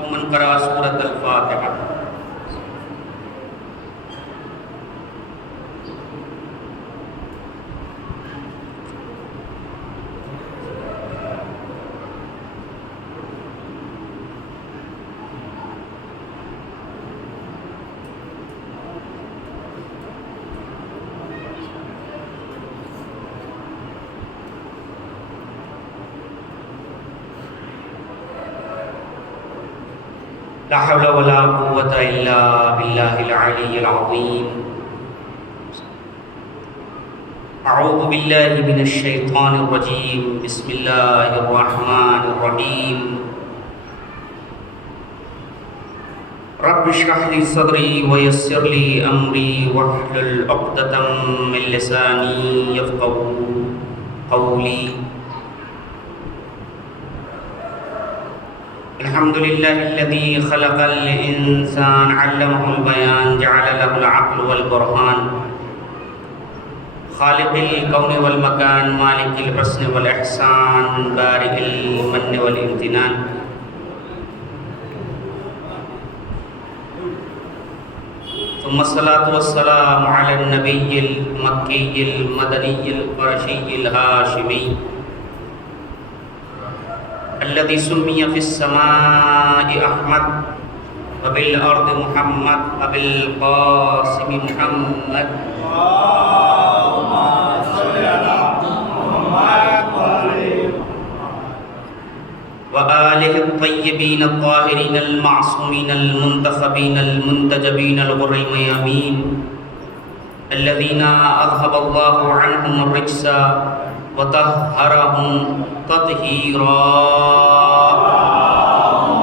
من قرأ سورة الفاتحة. لا حول ولا قوة إلا بالله العلي العظيم. أعوذ بالله من الشيطان الرجيم. بسم الله الرحمن الرحيم. رب اشرح لي صدري ويسر لي أمري واحلل عقدة من لساني يفقهوا قولي. الحمد لله الذي خلق الإنسان علمه البيان جعل له العقل والبرهان خالق الكون والمكان مالك الحسن والإحسان بارئ المن والامتنان. ثم الصلاة والسلام على النبي المكي المدني القرشي الهاشمي الذي سمي في السماء أحمد وبالأرض محمد وبالقاسم محمد. اللهم صل على محمد وآله الطيبين الطاهرين المعصومين المنتخبين المنتجبين الغر الميامين الذين أذهب الله عنهم الرجس وطهرهم تطهيرا. اللهم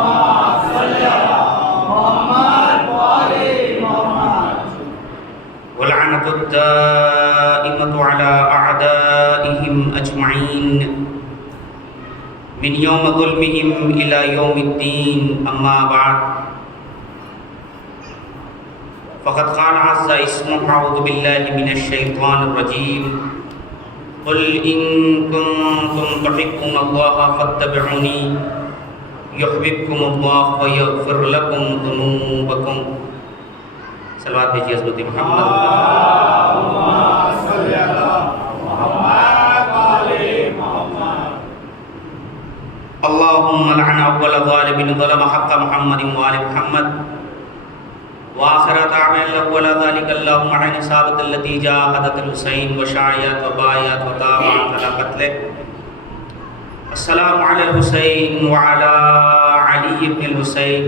صل على محمد وآل محمد. واللعنة الدائمة على أعدائهم أجمعين من يوم ظلمهم إلى يوم الدين. أما بعد فقد قال عز اسمه أعوذ بالله من الشيطان الرجيم. قل إن كنتم تحبون الله فاتبعوني يحببكم الله ويغفر لكم ذنوبكم. صلوات بھیجیے حضرت محمد. اللهم صل على محمد وآل محمد. اللهم لعن أول ظالم ظلم حق محمد وآل محمد وآخر تعمل ولا ذلك. اللهم عن إصابة التي جاهدت الحسين وشايت وبايت وتابعت على قتله. السلام على الحسين وعلى علي بن الحسين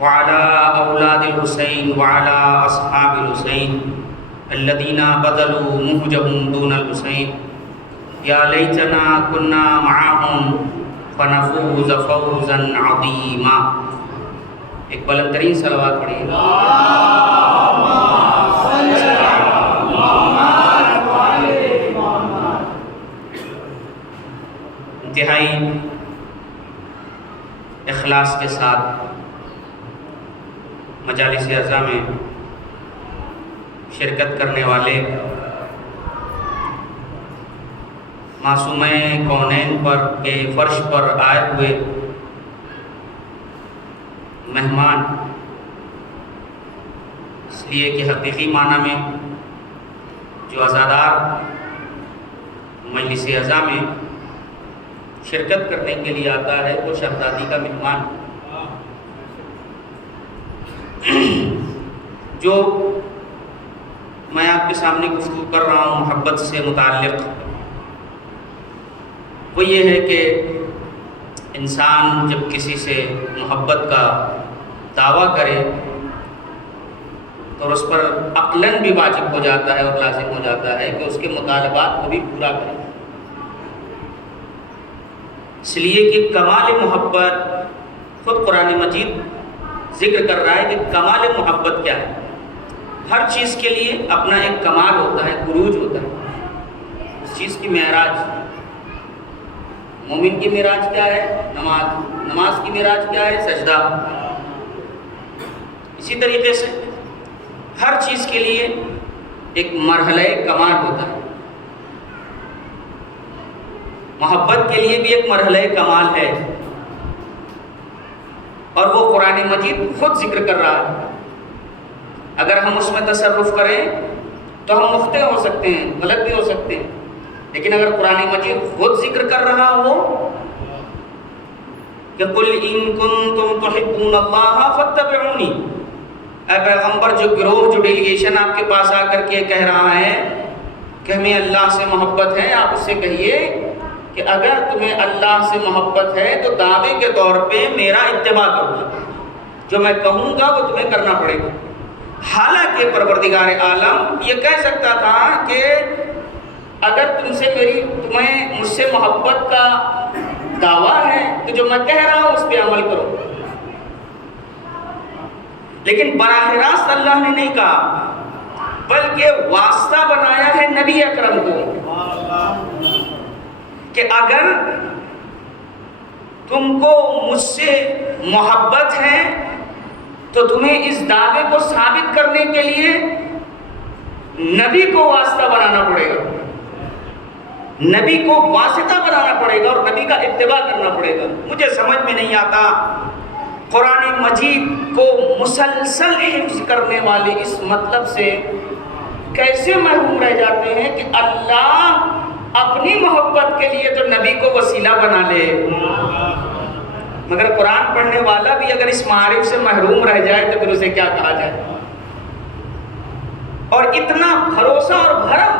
وعلى أولاد الحسين وعلى أصحاب الحسين الذين بذلوا مهجهم دون الحسين. يا ليتنا كنا معهم فنفوز فوزا عظيما. ایک بلند ترین صلوات پڑھیے. انتہائی اخلاص کے ساتھ مجالس عزا میں شرکت کرنے والے معصومہ کونین پر کے فرش پر آئے ہوئے مہمان، اس لیے کہ حقیقی معنی میں جو عزادار مجلس عزا میں شرکت کرنے کے لیے آتا ہے وہ شہزادی کا مہمان. جو میں آپ کے سامنے گفتگو کر رہا ہوں محبت سے متعلق، وہ یہ ہے کہ انسان جب کسی سے محبت کا دعویٰ کرے تو اس پر عقلاً بھی واجب ہو جاتا ہے اور لازم ہو جاتا ہے کہ اس کے مطالبات کو بھی پورا کرے. اس لیے کہ کمال محبت خود قرآن مجید ذکر کر رہا ہے کہ کمال محبت کیا ہے. ہر چیز کے لیے اپنا ایک کمال ہوتا ہے، عروج ہوتا ہے. اس چیز کی معراج، مومن کی معراج کیا ہے؟ نماز. نماز کی معراج کیا ہے؟ سجدہ. اسی طریقے سے ہر چیز کے لیے ایک مرحلہ کمال ہوتا ہے. محبت کے لیے بھی ایک مرحلہ کمال ہے، اور قرآن مجید خود ذکر کر رہا ہے. اگر ہم اس میں تصرف کریں تو ہم مخطئ ہو سکتے ہیں، غلط بھی ہو سکتے ہیں، لیکن اگر قرآن مجید خود ذکر کر رہا ہو کہ قل ان کنتم تحبون اللہ فاتبعونی، اے پیغمبر جو گروہ جو ڈیلیگیشن آپ کے پاس آ کر کے کہہ رہا ہے کہ ہمیں اللہ سے محبت ہے، آپ اس سے کہیے کہ اگر تمہیں اللہ سے محبت ہے تو دعوے کے طور پہ میرا اتباع کرو، جو میں کہوں گا وہ تمہیں کرنا پڑے گا. حالانکہ پروردگار عالم یہ کہہ سکتا تھا کہ اگر تمہیں مجھ سے محبت کا دعویٰ ہے تو جو میں کہہ رہا ہوں اس پہ عمل کرو، لیکن براہ راست اللہ نے نہیں کہا، بلکہ واسطہ بنایا ہے نبی اکرم کو کہ اگر تم کو مجھ سے محبت ہے تو تمہیں اس دعوے کو ثابت کرنے کے لیے نبی کو واسطہ بنانا پڑے گا، نبی کو واسطہ بنانا پڑے گا اور نبی کا اتباع کرنا پڑے گا. مجھے سمجھ میں نہیں آتا قرآن مجید کو مسلسل حفظ کرنے والے اس مطلب سے کیسے محروم رہ جاتے ہیں کہ اللہ اپنی محبت کے لیے تو نبی کو وسیلہ بنا لے، مگر قرآن پڑھنے والا بھی اگر اس معارف سے محروم رہ جائے تو پھر اسے کیا کہا جائے. اور اتنا بھروسہ اور بھرم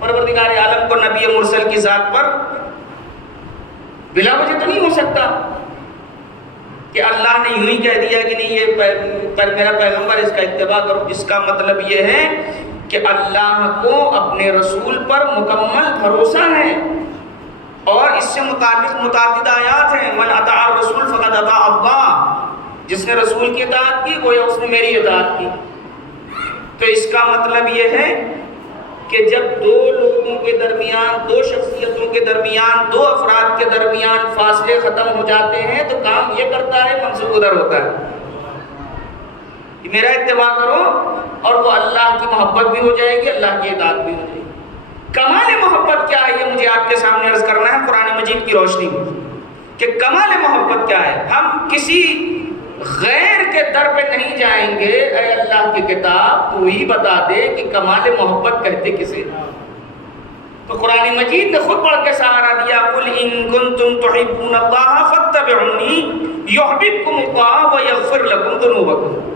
پروردگار عالم کو نبی مرسل کی ذات پر بلا وجہ تو نہیں ہو سکتا کہ اللہ نے یوں ہی کہہ دیا کہ نہیں یہ میرا پیغمبر اس کا اتباع کرو. اس کا مطلب یہ ہے کہ اللہ کو اپنے رسول پر مکمل بھروسہ ہے، اور اس سے متعلق متعدد آیات ہیں. من اطاع الرسول فقد اطاع اللہ، جس نے رسول کی اطاعت کی گویا اس نے میری اطاعت کی. تو اس کا مطلب یہ ہے کہ جب دو لوگوں کے درمیان، دو شخصیتوں کے درمیان، دو افراد کے درمیان فاصلے ختم ہو جاتے ہیں تو کام یہ کرتا ہے منسوخ ادھر ہوتا ہے کہ میرا اتباع کرو، اور وہ اللہ کی محبت بھی ہو جائے گی، اللہ کی اطاعت بھی ہو جائے گی. کمال محبت کیا ہے یہ مجھے آپ کے سامنے عرض کرنا ہے قرآن مجید کی روشنی میں کہ کمال محبت کیا ہے. ہم کسی غیر کے در پہ نہیں جائیں گے، اے اللہ کی کتاب تو ہی بتا دے کہ کمال محبت کہتے کسے. تو قرآن مجید نے خود پڑھ کے سہارا دیا، قل ان کنتم تحبون اللہ فاتبعونی یحببکم اللہ ویغفر لکم ذنوبکم.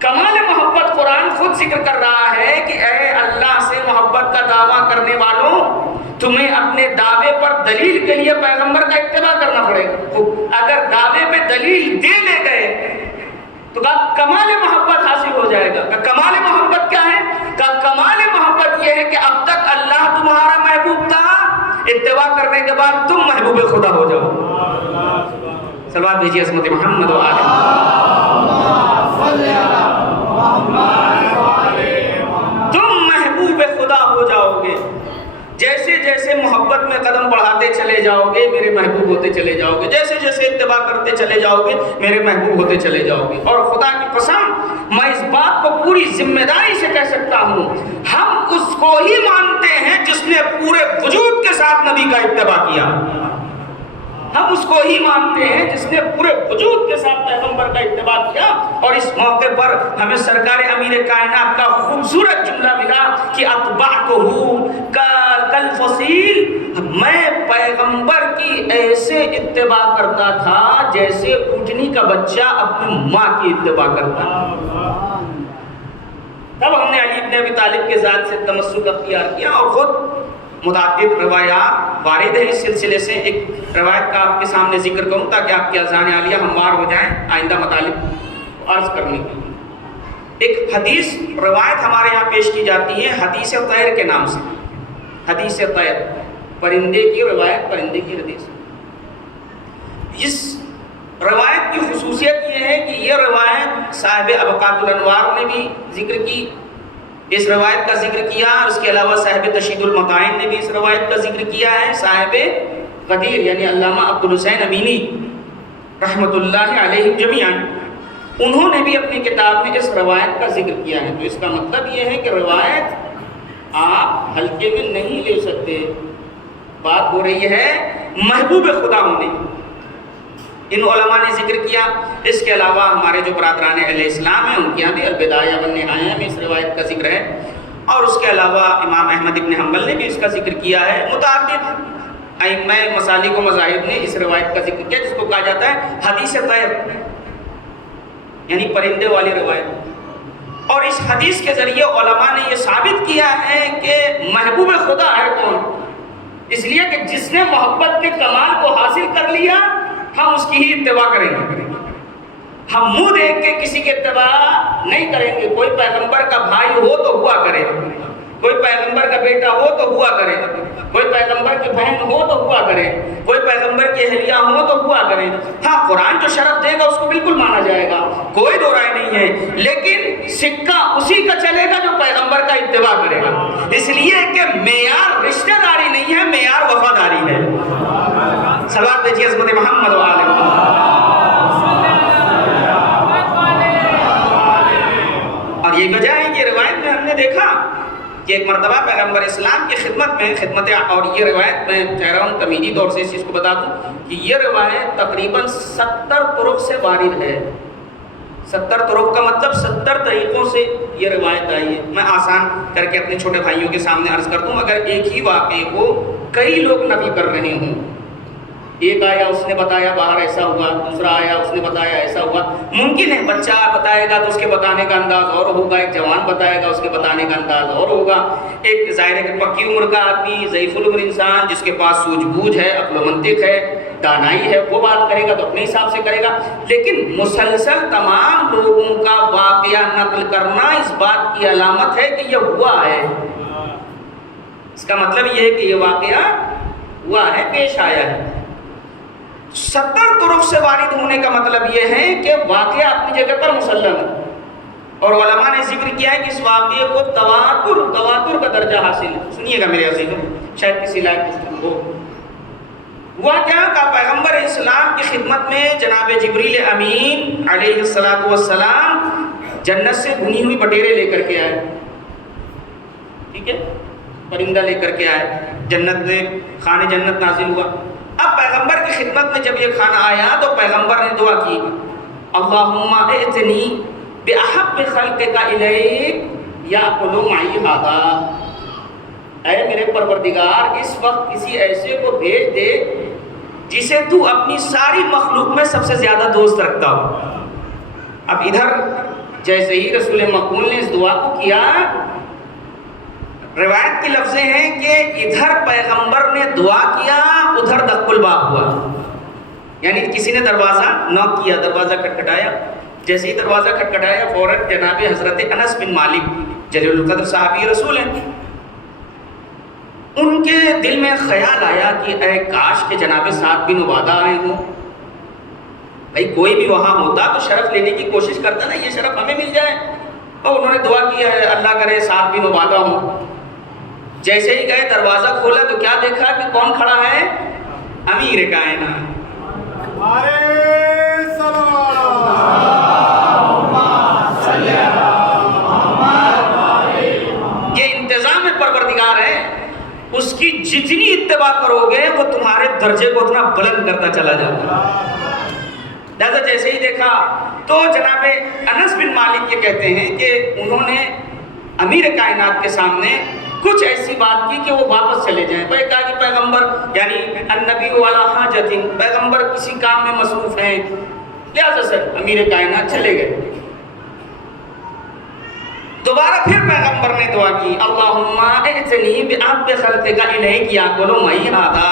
کمال محبت قرآن خود ذکر کر رہا ہے کہ اے اللہ سے محبت کا دعویٰ کرنے والوں، تمہیں اپنے دعوے پر دلیل کے لیے پیغمبر کا اتباع کرنا پڑے گا. اگر دعوے پہ دلیل دے لے گئے تو کمال محبت حاصل ہو جائے گا. کمال محبت کیا ہے؟ کمال محبت یہ ہے کہ اب تک اللہ تمہارا محبوب تھا، اتباع کرنے کے بعد تم محبوب خدا ہو جاؤ. صلوات بھیجیے عظمت محمد و تم محبوب خدا ہو جاؤ گے. جیسے جیسے محبت میں قدم بڑھاتے چلے جاؤ گے میرے محبوب ہوتے چلے جاؤ گے، جیسے جیسے اتباع کرتے چلے جاؤ گے میرے محبوب ہوتے چلے جاؤ گے. اور خدا کی قسم میں اس بات کو پوری ذمہ داری سے کہہ سکتا ہوں، ہم اس کو ہی مانتے ہیں جس نے پورے وجود کے ساتھ نبی کا اتباع کیا. ہم اس کو ہی مانتے ہیں جس نے پورے وجود کے ساتھ پیغمبر کا اتباع کیا. اور اس موقع پر ہمیں سرکار امیر کائنات کا خوبصورت جملہ ملا کہ اتبعتہ کالفصیل، میں پیغمبر کی ایسے اتباع کرتا تھا جیسے اونٹنی کا بچہ اپنی ماں کی اتباع کرتا. تب ہم نے علی بن ابی طالب کے ذات سے تمسک اختیار کیا. اور خود متعدد روایات وارد ہیں اس سلسلے سے. ایک روایت کا آپ کے سامنے ذکر کروں تاکہ آپ کی اذہان عالیہ ہموار ہو جائیں آئندہ مطالب عرض کرنے کے لیے. ایک حدیث روایت ہمارے یہاں پیش کی جاتی ہے حدیث طیر کے نام سے. حدیث طیر، پرندے کی روایت، پرندے کی حدیث. اس روایت کی خصوصیت یہ ہے کہ یہ روایت صاحب ابقات الانوار نے بھی ذکر کی، اس روایت کا ذکر کیا. اس کے علاوہ صاحب تشہید المطائن نے بھی اس روایت کا ذکر کیا ہے. صاحب غدیر یعنی علامہ عبدالحسین امینی رحمۃ اللہ علیہ جمیعاً، انہوں نے بھی اپنی کتاب میں اس روایت کا ذکر کیا ہے. تو اس کا مطلب یہ ہے کہ روایت آپ ہلکے میں نہیں لے سکتے. بات ہو رہی ہے محبوب خدا ہونے کی. ان علماء نے ذکر کیا۔ اس کے علاوہ ہمارے جو برادران اہل اسلام ہیں ان کے یہاں بھی البدایہ والنہایہ میں اس روایت کا ذکر ہے، اور اس کے علاوہ امام احمد ابن حنبل نے بھی اس کا ذکر کیا ہے۔ متعدد ائمہ مسالک و مذاہب نے اس روایت کا ذکر کیا، جس کو کہا جاتا ہے حدیث طیر، یعنی پرندے والی روایت۔ اور اس حدیث کے ذریعے علماء نے یہ ثابت کیا ہے کہ محبوب خدا ہے کون، اس لیے کہ جس نے محبت کے کمال کو حاصل کر لیا ہم اس کی ہی اتباع کریں گے، ہم منہ دیکھ کے کسی کے اتباع نہیں کریں گے۔ کوئی پیغمبر کا بھائی ہو تو ہوا کرے، کوئی پیغمبر کا بیٹا ہو تو ہوا کرے، کوئی پیغمبر کی بہن ہو تو ہوا کرے، کوئی پیغمبر کی اہلیہ ہو تو ہوا کرے۔ ہاں قرآن جو شرف دے گا اس کو بالکل مانا جائے گا، کوئی دو رائے نہیں ہے، لیکن سکہ اسی کا چلے گا جو پیغمبر کا اتباع کرے گا، اس لیے کہ معیار رشتہ داری نہیں ہے، معیار وفاداری ہے۔ صلوات بھیجیے عظمت محمد و آل محمد۔ اور یہی وجہ ہے کہ روایت میں ہم نے دیکھا کہ ایک مرتبہ پیغمبر اسلام کی خدمت اور یہ روایت میں کہہ رہا ہوں تمیزی طور سے اس چیز کو بتا دوں کہ یہ روایت تقریباً 70 طرق سے وارد ہے۔ 70 طرق کا مطلب 70 طریقوں سے یہ روایت آئی ہے۔ میں آسان کر کے اپنے چھوٹے بھائیوں کے سامنے عرض کر دوں، اگر ایک ہی واقعے کو کئی لوگ نقل کر رہے ہوں، ایک آیا اس نے بتایا باہر ایسا ہوا، دوسرا آیا اس نے بتایا ایسا ہوا، ممکن ہے بچہ بتائے گا تو اس کے بتانے کا انداز اور ہوگا، ایک جوان بتائے گا اس کے بتانے کا انداز اور ہوگا، ایک ظاہر ہے کہ پکی عمر کا آدمی، ضعیف العمر انسان جس کے پاس سوجھ بوجھ ہے، عقل و منطق ہے، دانائی ہے، وہ بات کرے گا تو اپنے حساب سے کرے گا۔ لیکن مسلسل تمام لوگوں کا واقعہ نقل کرنا اس بات کی علامت ہے کہ یہ ہوا ہے۔ اس کا مطلب یہ ہے کہ یہ واقعہ ہوا ہے، پیش آیا ہے۔ 70 طرق سے وارد ہونے کا مطلب یہ ہے کہ واقعہ اپنی جگہ پر مسلم ہے، اور علماء نے ذکر کیا ہے کہ اس واقعے کو تواتر کا درجہ حاصل ہے۔ سنیے گا میرے عزیزوں، شاید کسی لائق گفتگو ہو۔ ہوا کیا کہ پیغمبر اسلام کی خدمت میں جناب جبریل امین علیہ السلام جنت سے بھنی ہوئی بٹیرے لے کر کے آئے، ٹھیک ہے، پرندہ لے کر کے آئے، جنت میں خانے جنت نازل ہوا۔ اب پیغمبر کی خدمت میں جب یہ کھانا آیا تو پیغمبر نے دعا کی، اللہم ائتنی بأحب خلقک الیک یأکل معی ھذا، اے میرے پروردگار اس وقت کسی ایسے کو بھیج دے جسے تو اپنی ساری مخلوق میں سب سے زیادہ دوست رکھتا ہو۔ اب ادھر جیسے ہی رسول مقبول نے اس دعا کو کیا، روایت کی لفظیں ہیں کہ ادھر پیغمبر نے دعا کیا، ادھر دق الباب ہوا، یعنی کسی نے دروازہ نوک کیا، دروازہ کھٹکھٹایا۔ جیسے ہی دروازہ کھٹکھٹایا فوراً جناب حضرت انس بن مالک جلیل القدر صحابی رسول ہیں، ان کے دل میں خیال آیا کہ اے کاش کہ جناب سعد بن عبادہ آئے ہوں، بھائی کوئی بھی وہاں ہوتا تو شرف لینے کی کوشش کرتا نا، یہ شرف ہمیں مل جائے۔ اور انہوں نے دعا کی ہے اللہ کرے سعد بن عبادہ ہوں۔ جیسے ہی گئے دروازہ کھولا تو کیا دیکھا کہ کون کھڑا ہے؟ امیر کائنات۔ یہ انتظام پروردگار ہے، اس کی جتنی اتباع کرو گے وہ تمہارے درجے کو اتنا بلند کرتا چلا جاتا ہے۔ لہذا جیسے ہی دیکھا تو جناب انس بن مالک یہ کہتے ہیں کہ انہوں نے امیر کائنات کے سامنے کچھ ایسی بات کی کہ وہ واپس چلے جائیں۔ بھائی کہا کہ پیغمبر یعنی النبی علی حاجت، پیغمبر کسی کام میں مصروف ہیں، لہذا سر امیر کائنات چلے گئے۔ دوبارہ پھر پیغمبر نے دعا کی، اللہم ائتنی بأحب خلقک الیک یأکل معی ھذا،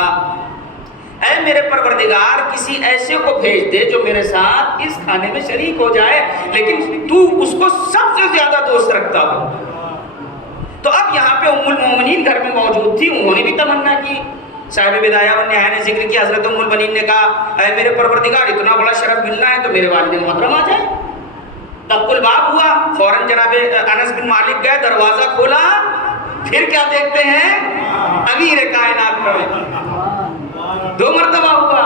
اے میرے پروردگار کسی ایسے کو بھیج دے جو میرے ساتھ اس کھانے میں شریک ہو جائے لیکن تو اس کو سب سے زیادہ دوست رکھتا ہو۔ تو اب یہاں پہ ام المومنین گھر میں موجود تھی، انہوں نے بھی تمنا کی۔ صاحب بدایہ والنہایہ نے ذکر کیا، حضرت ام المومنین نے کہا اے میرے پروردگار اتنا بڑا شرف ملنا ہے تو میرے والد محترم آ جائے۔ دق الباب ہوا، فوراً جناب انس بن مالک گئے، دروازہ کھولا، پھر کیا دیکھتے ہیں؟ امیر کائنات کھڑے۔ 2 مرتبہ ہوا،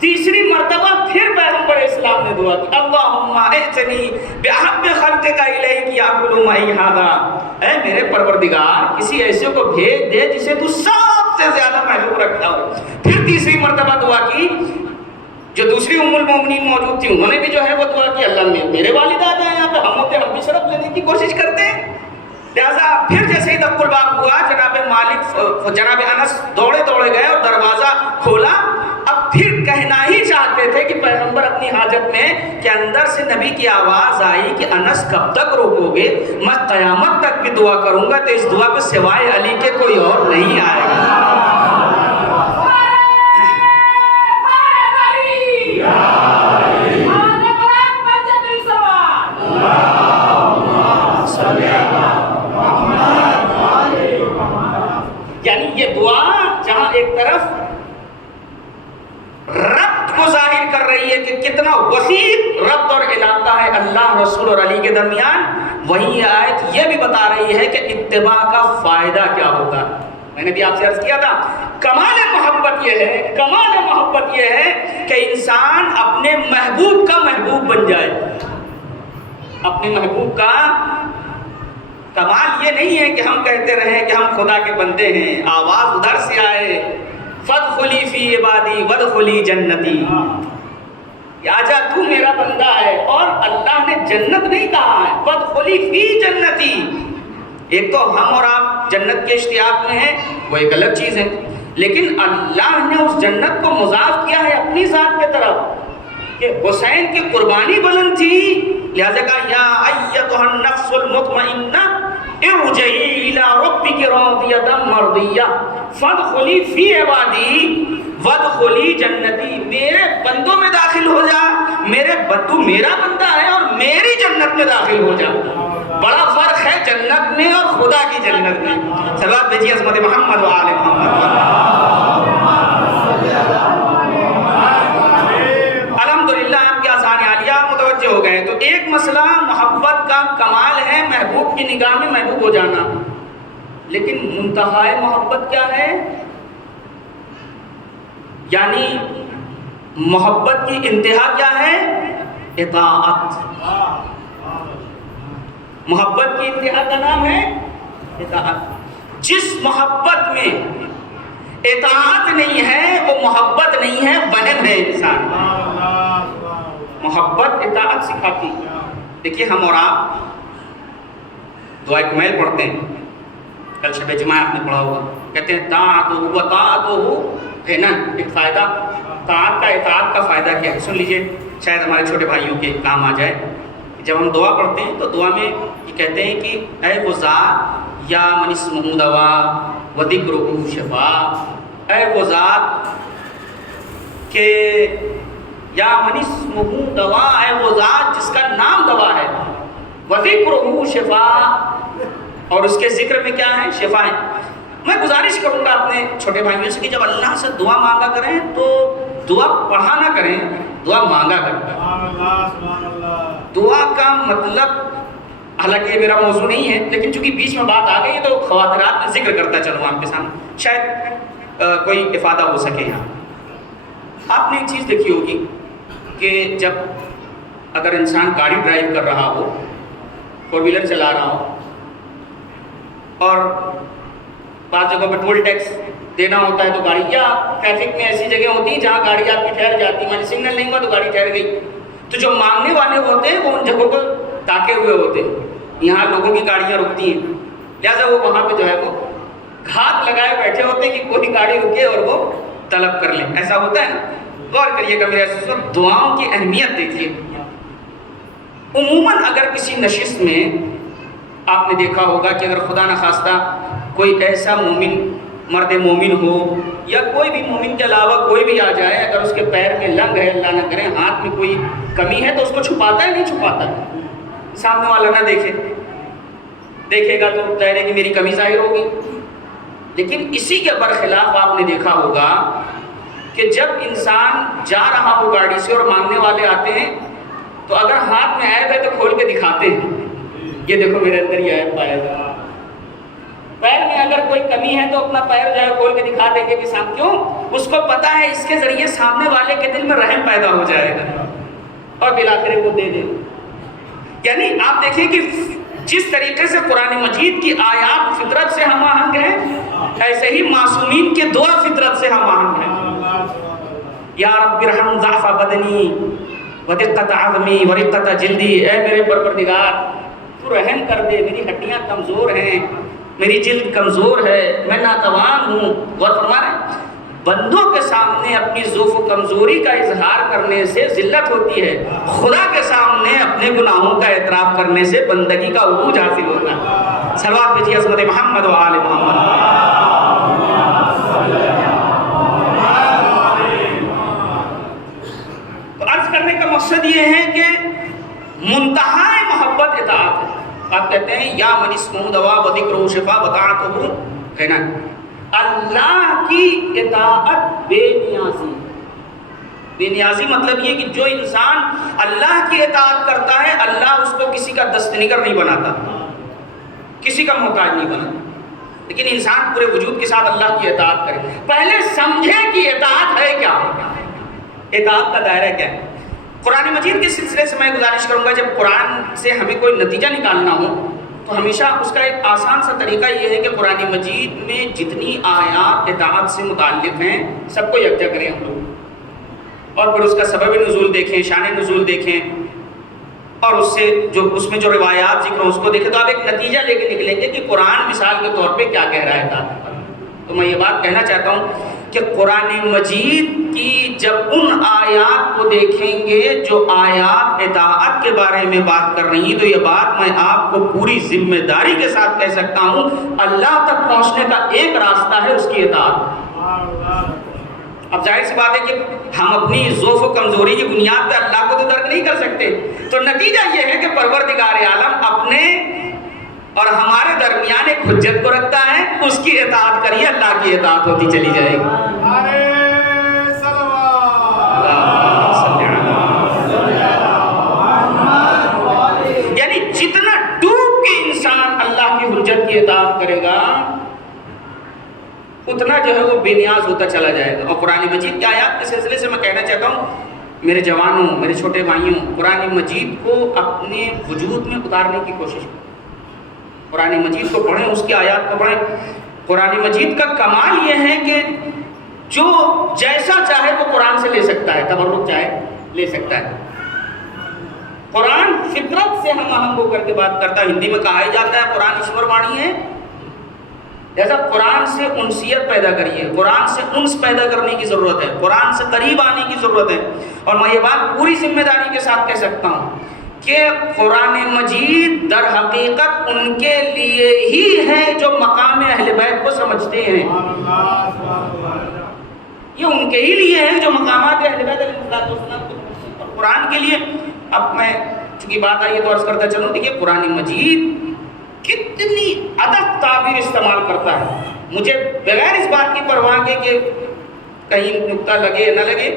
تیسری مرتبہ پھر پیغمبر اسلام نے دعا کی، اللہم ائتنی بأحب خلقک الیک یأکل معی ھذا، اے میرے پروردگار کسی ایسے کو بھیج دے جسے تو سب سے زیادہ محبوب رکھتا ہو۔ پھر تیسری مرتبہ دعا کی، جو دوسری ام المومنین موجود تھی انہوں نے بھی جو ہے وہ دعا کی اللہ میں میرے والدہ جائیں یہاں پہ، ہم ہوتے ہم بھی شرف لینے کی کوشش کرتے ہیں. لہٰذا پھر جیسے ہی دق الباب ہوا جناب مالک جناب انس دوڑے دوڑے گئے اور دروازہ کھولا. اب پھر کہنا ہی چاہتے تھے کہ پیغمبر اپنی حاجت میں کہ اندر سے نبی کی آواز آئی کہ انس کب تک روکو گے، میں قیامت تک بھی دعا کروں گا، تو اس دعا پہ سوائے علی کے کوئی اور نہیں آئے گا. یعنی یہ دعا جہاں ایک طرف ربط کو ظاہر کر رہی ہے کہ کتنا وسیع ربط اور علاقہ ہے اللہ رسول اور علی کے درمیان، وہیں یہ آیت یہ بھی بتا رہی ہے کہ اتباع کا فائدہ کیا ہوگا. میں نے بھی آپ سے عرض کیا تھا کمال محبت یہ ہے کہ انسان اپنے محبوب کا محبوب بن جائے. اپنے محبوب کا کمال یہ نہیں ہے کہ ہم کہتے رہیں کہ ہم خدا کے بندے ہیں، آواز ادھر سے آئے فادخلی فی عبادی وادخلی جنتی، آجا تو میرا بندہ ہے، اور اللہ نے جنت نہیں کہا ہے فادخلی فی جنتی. ایک تو ہم اور آپ جنت کے اشتیاق میں ہیں، وہ ایک الگ چیز ہے، لیکن اللہ نے اس جنت کو مضاف کیا ہے اپنی ذات کے طرف کہ حسین کی قربانی بلند تھی، لہذا کہا یا ایتھا النفس المطمئنہ ارجعی الی ربک راضیۃ مرضیہ فادخلی فی عبادی وادخلی جنتی. میرے بندوں میں داخل ہو جا، تو میرا بندہ ہے اور میری جنت میں داخل ہو جا. بڑا فرق ہے جنت میں اور خدا کی جنت میں. صلوات بھیجیے عظمت محمد و آل محمد. الحمدللہ آپ کے اذان عالیہ متوجہ ہو گئے. تو ایک مسئلہ محبت کا کمال ہے محبوب کی نگاہ میں محبوب ہو جانا، لیکن منتہائے محبت کیا ہے؟ یعنی محبت کی انتہا کیا ہے؟ اطاعت. محبت کی انتہا کا نام ہے اطاعت. جس محبت میں اطاعت نہیں ہے وہ محبت نہیں ہے، وہم ہے انسان. محبت اطاعت سکھاتی. دیکھیے ہم اور آپ دعائے کمیل پڑھتے ہیں، کل شب جمعہ آپ نے پڑھا ہوگا، کہتے ہیں طاعتہ و طاعتہ غنن. ایک فائدہ طاعت کا، اطاعت کا فائدہ کیا ہے سن لیجئے، شاید ہمارے چھوٹے بھائیوں کے کام آ جائے. جب ہم دعا پڑھتے ہیں تو دعا میں یہ کہتے ہیں کہ اے وہ ذات یا من اسمہ دوا و ذکرہ شفا، اے وہ ذات کہ یا من اسمہ دوا، اے وہ ذات جس کا نام دوا ہے، و ذکرہ شفا، اور اس کے ذکر میں کیا ہے؟ شفا ہے. میں گزارش کروں گا اپنے چھوٹے بھائیوں سے کہ جب اللہ سے دعا مانگا کریں تو دعا پڑھا نہ کریں، دعا مانگا کریں. دعا کا مطلب، حالانکہ یہ میرا موضوع نہیں ہے لیکن چونکہ بیچ میں بات آ گئی ہے تو خواطرات میں ذکر کرتا چلوں آپ کے سامنے، شاید کوئی افادہ ہو سکے. یہاں آپ نے ایک چیز دیکھی ہوگی کہ جب اگر انسان گاڑی ڈرائیو کر رہا ہو، فور ویلر چلا رہا ہو، اور بعض جگہ پہ ٹول ٹیکس دینا ہوتا ہے تو گاڑی، یا ٹریفک میں ایسی جگہ ہوتی ہیں جہاں گاڑی آپ کی ٹھہر جاتی ہے، مانے سگنل نہیں ہوا تو گاڑی ٹھہر گئی، تو جو مانگنے والے ہوتے ہیں وہ ان جگہوں کو تاکے ہوئے ہوتے ہیں. یہاں لوگوں کی گاڑیاں رکتی ہیں، لہٰذا وہ وہاں پہ جو ہے وہ گھات لگائے بیٹھے ہوتے ہیں کہ کوئی گاڑی رکے اور وہ طلب کر لیں. ایسا ہوتا ہے نا. غور کریے گا میرے عزیزو، دعاؤں کی اہمیت دیکھیے. عموماً اگر کسی نشست میں آپ نے دیکھا ہوگا کہ اگر خدا نخواستہ کوئی ایسا مومن، مرد مومن ہو یا کوئی بھی مومن کے علاوہ کوئی بھی آ جائے، اگر اس کے پیر میں لنگ ہے، اللہ نہ کرے ہاتھ میں کوئی کمی ہے، تو اس کو چھپاتا ہے نہیں چھپاتا ہے؟ سامنے والا نہ دیکھے گا تو ظاہر ہے کہ میری کمی ظاہر ہوگی. لیکن اسی کے برخلاف آپ نے دیکھا ہوگا کہ جب انسان جا رہا ہو گاڑی سے اور مانگنے والے آتے ہیں تو اگر ہاتھ میں عیب ہے تو کھول کے دکھاتے ہیں، یہ دیکھو میرے اندر یہ عیب پایا گیا. پیر میں اگر کوئی کمی ہے تو اپنا پیر جو ہے کھول کے دکھا دیں گے کہ سام کیوں؟ اس کو پتا ہے اس کے ذریعے سامنے والے کے دل میں رحم پیدا ہو جائے گا اور بالآخر وہ دے دے. یعنی آپ دیکھیں کہ جس طریقے سے قرآن مجید کی آیات فطرت سے ہم آہنگ ہیں، ایسے ہی معصومین کے دعا فطرت سے ہم آہنگ ہیں. یا رب ارحم ضعف بدنی ودقت عظمی ورقت جلدی، اے میرے پروردگار تو رحم کر دے، میری ہڈیاں کمزور ہیں، میری جلد کمزور ہے، میں ناتوان ہوں۔ غور فرما رہے ہیں، بندوں کے سامنے اپنی ضعف و کمزوری کا اظہار کرنے سے ذلت ہوتی ہے، خدا کے سامنے اپنے گناہوں کا اعتراف کرنے سے بندگی کا عروج حاصل ہوتا ہے۔ صلوات بھیجیے عظمت محمد و آل محمد۔ تو عرض کرنے کا مقصد یہ ہے کہ منتہائے محبت اطاعت ہے۔ آپ کہتے ہیں یا من اسمہ دوا و ذکر و شفا و طاعتہ ہے نا، اللہ کی اطاعت بے نیازی۔ بے نیازی مطلب یہ کہ جو انسان اللہ کی اطاعت کرتا ہے اللہ اس کو کسی کا دست نگر نہیں بناتا، کسی کا محتاج نہیں بناتا، لیکن انسان پورے وجود کے ساتھ اللہ کی اطاعت کرے۔ پہلے سمجھے کہ اطاعت ہے کیا، اطاعت کا دائرہ کیا ہے۔ قرآن مجید کے سلسلے سے میں گزارش کروں گا، جب قرآن سے ہمیں کوئی نتیجہ نکالنا ہو تو ہمیشہ اس کا ایک آسان سا طریقہ یہ ہے کہ قرآن مجید میں جتنی آیات اطاعت سے متعلق ہیں سب کو یکجا کریں ہم لوگ، اور پھر اس کا سبب نزول دیکھیں، شان نزول دیکھیں، اور اس میں جو روایات ذکر ہوں اس کو دیکھیں، تو آپ ایک نتیجہ لے کے نکلیں گے کہ قرآن مثال کے طور پہ کیا کہہ رہا ہے اطاعت پر۔ تو میں یہ بات کہنا چاہتا ہوں کہ قرآن مجید کی جب ان آیات کو دیکھیں گے جو آیات اطاعت کے بارے میں بات کر رہی ہیں، تو یہ بات میں آپ کو پوری ذمہ داری کے ساتھ کہہ سکتا ہوں، اللہ تک پہنچنے کا ایک راستہ ہے اس کی اطاعت۔ اب ظاہر سی بات ہے کہ ہم اپنی ضعف و کمزوری کی بنیاد پہ اللہ کو تو درک نہیں کر سکتے، تو نتیجہ یہ ہے کہ پروردگار عالم اپنے اور ہمارے درمیان ایک حجت کو رکھتا ہے، اس کی اطاعت کریے، اللہ کی اطاعت ہوتی چلی جائے گی۔ یعنی جتنا ڈوب کے انسان اللہ کی حجت کی اطاعت کرے گا اتنا جو ہے وہ بے نیاز ہوتا چلا جائے گا۔ اور قرآن مجید کی آیات کے سلسلے سے میں کہنا چاہتا ہوں میرے جوانوں، میرے چھوٹے بھائیوں، قرآن مجید کو اپنے وجود میں اتارنے کی کوشش کریں، قرآن مجید کو پڑھیں، اس کی آیات کو پڑھیں۔ قرآن مجید کا کمال یہ ہے کہ جو جیسا چاہے وہ قرآن سے لے سکتا ہے، تبرک چاہے لے سکتا ہے۔ قرآن فطرت سے ہم آہنگ ہو کر کے بات کرتا ہے۔ ہندی میں کہا ہی جاتا ہے قرآن ایشور وانی ہے، جیسا قرآن سے انسیت پیدا کریے، قرآن سے انس پیدا کرنے کی ضرورت ہے، قرآن سے قریب آنے کی ضرورت ہے۔ اور میں یہ بات پوری ذمہ داری کے ساتھ کہہ سکتا ہوں کہ قرآن مجید در حقیقت ان کے لیے ہی ہے جو مقام اہل بیت کو سمجھتے ہیں، یہ ان کے ہی لیے ہے جو مقامات اہل بیت علیہ السلام کو۔ اور قرآن کے لیے اب میں چونکہ بات آئی ہے تو عرض کرتا چلوں، دیکھیے قرآن مجید کتنی ادق تعبیر استعمال کرتا ہے، مجھے بغیر اس بات کی پرواہ کے کہ کہیں نکتہ لگے یا نہ لگے،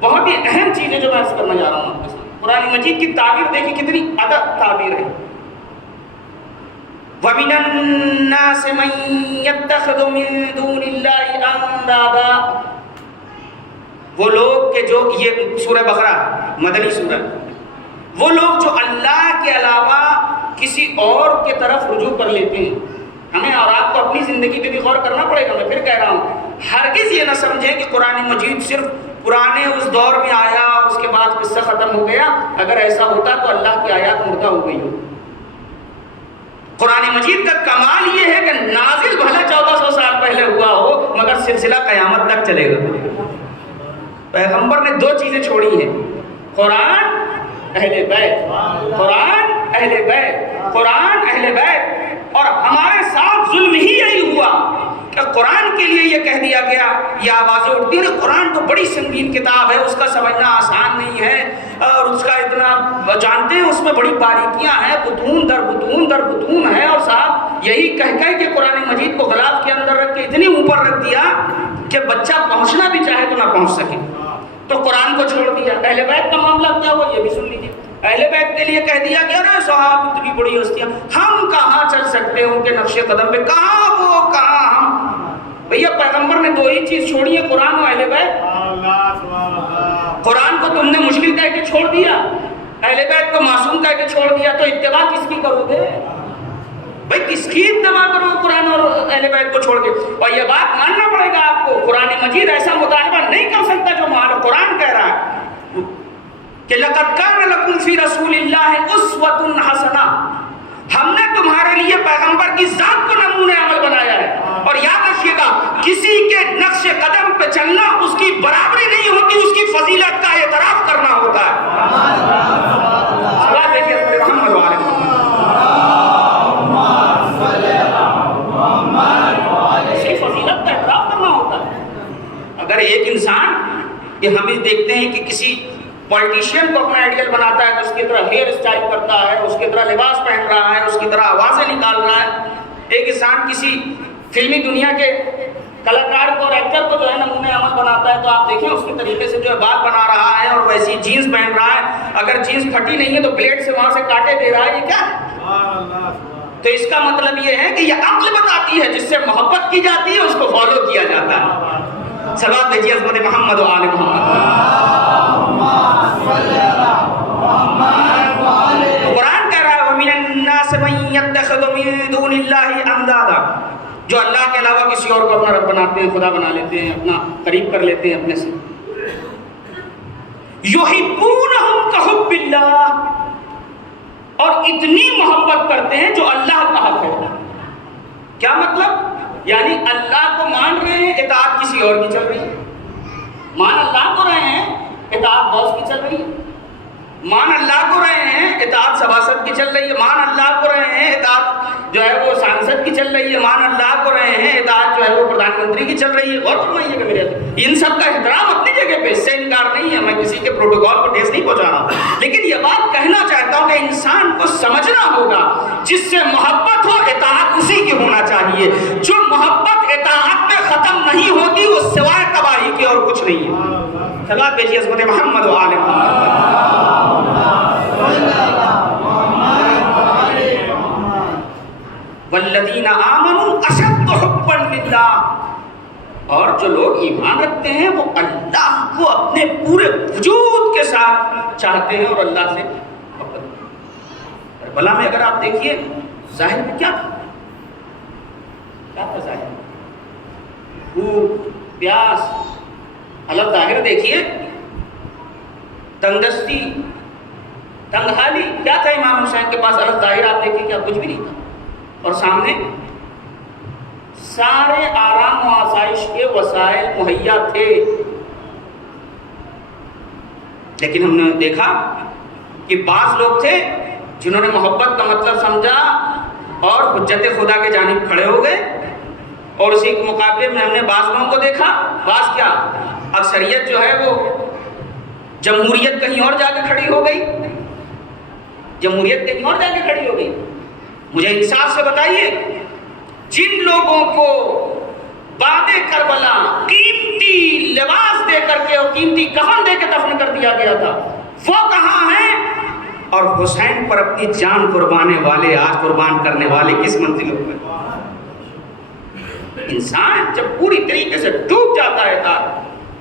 بہت ہی اہم چیز ہے جو میں عرض کرنا جا رہا ہوں آپ کے ساتھ۔ قرآن مجید کی تعبیر دیکھیں کتنی ادق تعبیر ہے۔ وَمِنَ النَّاسِ مَن يَتَّخِذُ مِن دُونِ اللَّهِ أَندَادًا، وہ لوگ کہ جو، یہ سورہ بقرہ مدنی سورہ، وہ لوگ جو اللہ کے علاوہ کسی اور کے طرف رجوع کر لیتے ہیں۔ ہمیں اور آپ کو اپنی زندگی پہ بھی غور کرنا پڑے گا، میں پھر کہہ رہا ہوں، ہرگز یہ نہ سمجھیں کہ قرآن مجید صرف پرانے اس دور میں آیا اور اس کے بعد قصہ ختم ہو گیا، اگر ایسا ہوتا تو اللہ کی آیات مردہ ہو گئی ہو۔ قرآن مجید کا کمال یہ ہے کہ نازل بھلا 1400 سال پہلے ہوا ہو مگر سلسلہ قیامت تک چلے گا۔ پیغمبر نے دو چیزیں چھوڑی ہیں، قرآن اہل بیت، قرآن اہل بیت، قرآن اہل بیت۔ اور ہمارے ساتھ ظلم ہی یہی ہوا کہ قرآن کے لیے یہ کہہ دیا گیا، یہ آوازیں اٹھتی ہیں، قرآن تو بڑی سنگین کتاب ہے، اس کا سمجھنا آسان نہیں ہے، اور اس کا اتنا جانتے ہیں اس میں بڑی باریکیاں ہیں، بطون در بطون در بطون ہے۔ اور صاحب یہی کہہ کہ قرآن مجید کو غلاف کے اندر رکھ کے اتنی اوپر رکھ دیا کہ بچہ پہنچنا بھی چاہے تو نہ پہنچ سکے، تو قرآن کو چھوڑ دیا۔ اہل بیت کا معاملہ کیا ہوا یہ بھی سن لیجیے۔ اہل بیت کے لیے کہہ دیا کہ ارے صاحب اتنی بڑی ہستیاں، ہم کہاں چل سکتے ہیں ان کے نقش قدم پہ، کہاں وہ کہاں ہم۔ بھیا پیغمبر نے دو ہی چیز چھوڑی ہے، قرآن و اہل بیت۔ قرآن کو تم نے مشکل کہہ کے چھوڑ دیا، اہل بیت کو معصوم کہہ کے چھوڑ دیا، تو اتباع کس کی کرو گے؟ بھائی کس کی اتباع کرو قرآن اور اہل بیت کو چھوڑ کے؟ اور یہ بات ماننا پڑے گا آپ کو، قرآن مجید ایسا مطالبہ نہیں کر سکتا جو قرآن کہہ رہا ہے کہ لقد کان لکم فی رسول اللہ اسوۃ حسنہ، ہم نے تمہارے لیے پیغمبر کی ذات کو نمونہ عمل بنایا ہے۔ اور یاد رکھیے گا، کسی کے نقش قدم پہ چلنا اس کی برابری نہیں ہوتی، اس کی فضیلت کا اعتراف کرنا ہوتا ہے۔ سوال دیکھیے محمد والے اس کی فضیلت کا اعتراف کرنا ہوتا ہے۔ اگر ایک انسان، یہ ہم دیکھتے ہیں کہ کسی پولیٹیشین کو اپنا آئیڈیل بناتا ہے تو اس کی طرح ہیئر اسٹائل کرتا ہے، اس کی طرح لباس پہن رہا ہے، اس کی طرح آوازیں نکال رہا ہے۔ ایک انسان کسی فلمی دنیا کے کلاکار کو اور ایکٹر کو جو ہے نمونہ عمل بناتا ہے تو آپ دیکھیں اس کے طریقے سے جو ہے بال بنا رہا ہے اور ویسی جینس پہن رہا ہے، اگر جینس پھٹی نہیں ہے تو بلیڈ سے وہاں سے کاٹے دے رہا ہے، یہ کیا ہے؟ تو اس کا مطلب یہ ہے کہ یہ عقل بتاتی ہے، جس سے محبت کی جاتی ہے اس کو فالو کیا جاتا ہے۔ صلوات بھیجیے عظمت محمد و آل محمد۔ قرآن کہہ رہا ہے وَمِنَ النَّاسِ مَن يَتَّخِذُ مِن دُونِ اللَّهِ أَندَادًا، جو اللہ کے علاوہ کسی اور کو اپنا رب بناتے ہیں، خدا بنا لیتے ہیں، اپنا قریب کر لیتے ہیں اپنے سے۔ يُحِبُّونَهُمْ كَحُبِّ اللَّهِ، اور اتنی محبت کرتے ہیں جو اللہ کا حق ہے۔ کیا مطلب؟ یعنی اللہ کو مان رہے ہیں، اطاعت کسی اور کی چل رہی ہے۔ مان اللہ کو رہے ہیں، اطاعت باس کی چل رہی ہے۔ مان اللہ کو رہے ہیں، اطاعت سباست کی چل رہی ہے۔ مان اللہ کو رہے ہیں، اطاعت جو ہے وہ سانسد کی چل رہی ہے۔ مان اللہ کو رہے ہیں، اطاعت جو ہے وہ پردھان منتری کی چل رہی ہے۔ غور فرمائیے گا میرے، ان سب کا احترام اپنی جگہ پہ، اس سے انکار نہیں ہے، میں کسی کے پروٹوکول کو ٹھیس نہیں پہنچا رہا ہوں، لیکن یہ بات کہنا چاہتا ہوں کہ انسان کو سمجھنا ہوگا جس سے محبت ہو اطاعت اسی کی ہونا چاہیے۔ جو محبت اطاعت میں ختم نہیں ہوتی وہ سوائے تباہی کی اور کچھ نہیں ہے۔ صلوات بھیجیے عظمت محمد و آل محمد۔ والذین آمنوا اشد حبا للہ، اور جو لوگ ایمان رکھتے ہیں وہ اللہ کو اپنے پورے وجود کے ساتھ چاہتے ہیں اور اللہ سے محبت۔ کربلا میں اگر آپ دیکھیے ظاہر میں کیا تھا؟ کیا تھا ظاہر؟ بھوک، پیاس، حالت ظاہر دیکھیے، تنگ دستی، تنگ حالی، کیا تھا امام حسین کے پاس؟ حالت ظاہر آپ دیکھیے کیا کچھ بھی نہیں تھا، اور سامنے سارے آرام و آسائش کے وسائل مہیا تھے۔ لیکن ہم نے دیکھا کہ بعض لوگ تھے جنہوں نے محبت کا مطلب سمجھا اور حجت خدا کے جانب کھڑے ہو گئے، اور اسی کے مقابلے میں ہم نے بعض لوگوں کو دیکھا، بعض کیا اکثریت جو ہے وہ جمہوریت کہیں اور جا کے کھڑی ہو گئی، جمہوریت کہیں اور جا کے کھڑی ہو گئی۔ مجھے انصاف سے بتائیے، جن لوگوں کو بعد کربلا قیمتی لباس دے کر کے اور قیمتی کفن دے کے دفن کر دیا گیا تھا، وہ کہاں ہیں؟ اور حسین پر اپنی جان قربانے والے، آج قربان کرنے والے کس منزلوں پر؟ انسان جب پوری طریقے سے ڈوب جاتا ہے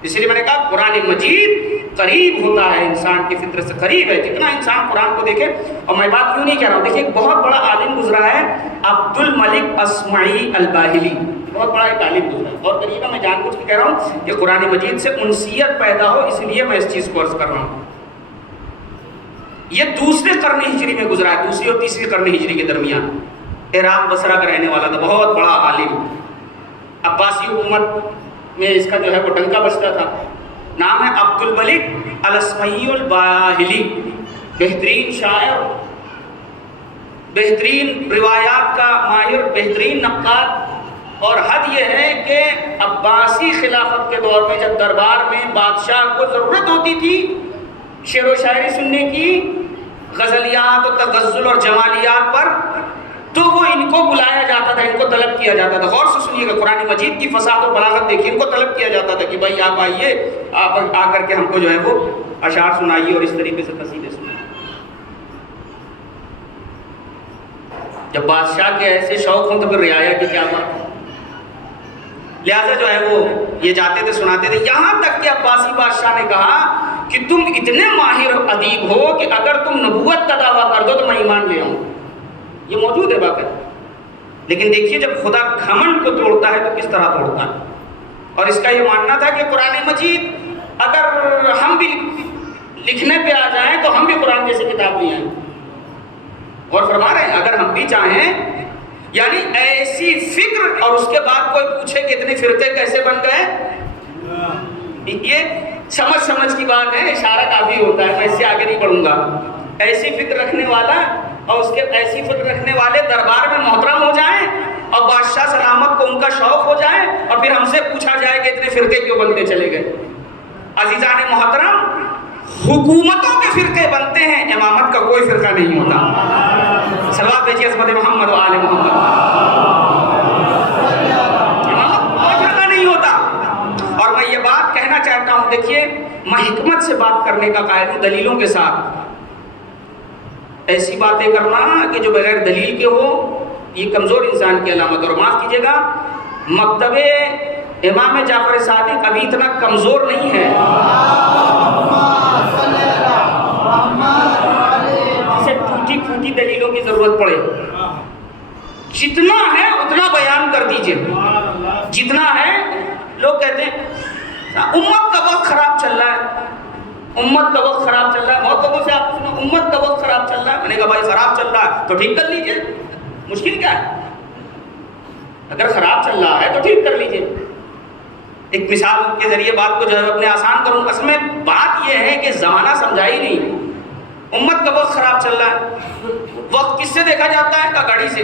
اس لیے میں نے کہا قرآن مجید قریب ہوتا ہے، انسان کی فطرت سے قریب ہے جتنا انسان قرآن کو دیکھے۔ اور میں بات کیوں نہیں کہہ رہا ہوں، دیکھیے ایک بہت بڑا عالم گزرا ہے عبد الملک اسمعی الباہلی، بہت بڑا ایک عالم گزرا ہے، اور طریقہ میں جان بوجھ کے کہہ رہا ہوں کہ قرآن مجید سے انسیت پیدا ہو، اس لیے میں اس چیز کو عرض کر رہا ہوں۔ یہ دوسرے قرن ہجری میں گزرا ہے، دوسری اور تیسری قرن ہجری کے درمیان، عراق بصرہ کا رہنے والا تھا، بہت بڑا عالم، عباسی حکومت میں اس کا جو ہے وہ ڈنکا بجتا تھا۔ نام ہے عبد الملک الاسمعی الباہلی، بہترین شاعر، بہترین روایات کا ماہر، بہترین نقاد، اور حد یہ ہے کہ عباسی خلافت کے دور میں جب دربار میں بادشاہ کو ضرورت ہوتی تھی شعر و شاعری سننے کی، غزلیات و تغزل اور جمالیات پر، تو وہ ان کو بلایا جاتا تھا، ان کو طلب کیا جاتا تھا۔ غور سے سنیے گا، قرآن مجید کی فصاحت و بلاغت دیکھیے، ان کو طلب کیا جاتا تھا کہ بھائی آپ آئیے، آپ آ کر کے ہم کو جو ہے وہ اشعار سنائیے اور اس طریقے سے قصیدے سنائیے۔ جب بادشاہ کے ایسے شوق ہوں تو پھر رعایا کی کیا بات ہے؟ لہٰذا جو ہے وہ یہ جاتے تھے، سناتے تھے، یہاں تک کہ عباسی بادشاہ نے کہا کہ تم اتنے ماہر ادیب ہو کہ اگر تم نبوت کا دعویٰ کر دو تو میں ایمان لے آؤں۔ یہ موجود ہے واقعہ، لیکن دیکھیے جب خدا گھمنڈ کو توڑتا ہے تو کس طرح توڑتا ہے. اور اس کا یہ ماننا تھا کہ قرآن مجید اگر ہم بھی لکھنے پہ آ جائیں تو ہم بھی قرآن جیسی کتاب نہیں آئیں. اور فرما رہے ہیں اگر ہم بھی چاہیں، یعنی ایسی فکر، اور اس کے بعد کوئی پوچھے کہ اتنے فرقے کیسے بن گئے، یہ سمجھ کی بات ہے، اشارہ کافی ہوتا ہے، میں اس سے آگے نہیں پڑھوں گا. ایسی فکر رکھنے والا اور اس کے ایسی فکر رکھنے والے دربار میں محترم ہو جائیں اور بادشاہ سلامت کو ان کا شوق ہو جائے اور پھر ہم سے پوچھا جائے کہ اتنے فرقے کیوں بنتے چلے گئے. عزیزان محترم، حکومتوں کے فرقے بنتے ہیں، امامت کا کوئی فرقہ نہیں ہوتا. صلوات بھیجیے عظمت محمد و آل محمد. امامت کوئی فرقہ نہیں ہوتا. اور میں یہ بات کہنا چاہتا ہوں، دیکھیے میں حکمت سے بات کرنے کا قائل ہوں، دلیلوں کے ساتھ. ایسی باتیں کرنا کہ جو بغیر دلیل کے ہو، یہ کمزور انسان کی علامت. اور معاف کیجیے گا، مکتب امام جعفر صادق ابھی اتنا کمزور نہیں ہے جسے ٹوٹی پھوٹی دلیلوں کی ضرورت پڑے. جتنا ہے اتنا بیان کر دیجئے. جتنا ہے، لوگ کہتے ہیں امت کا وقت خراب چل رہا ہے، امت کا وقت خراب چل رہا ہے. بہت لوگوں سے آپ سنو امت کا وقت خراب چل رہا ہے. میں نے کہا بھائی خراب چل رہا ہے تو ٹھیک کر لیجئے، مشکل کیا ہے؟ اگر خراب چل رہا ہے تو ٹھیک کر لیجئے. ایک مثال کے ذریعے بات کو جو ہے اپنے آسان کروں. اصل میں بات یہ ہے کہ زمانہ سمجھا ہی نہیں. امت کا وقت خراب چل رہا ہے. وقت کس سے دیکھا جاتا ہے؟ گھڑی سے.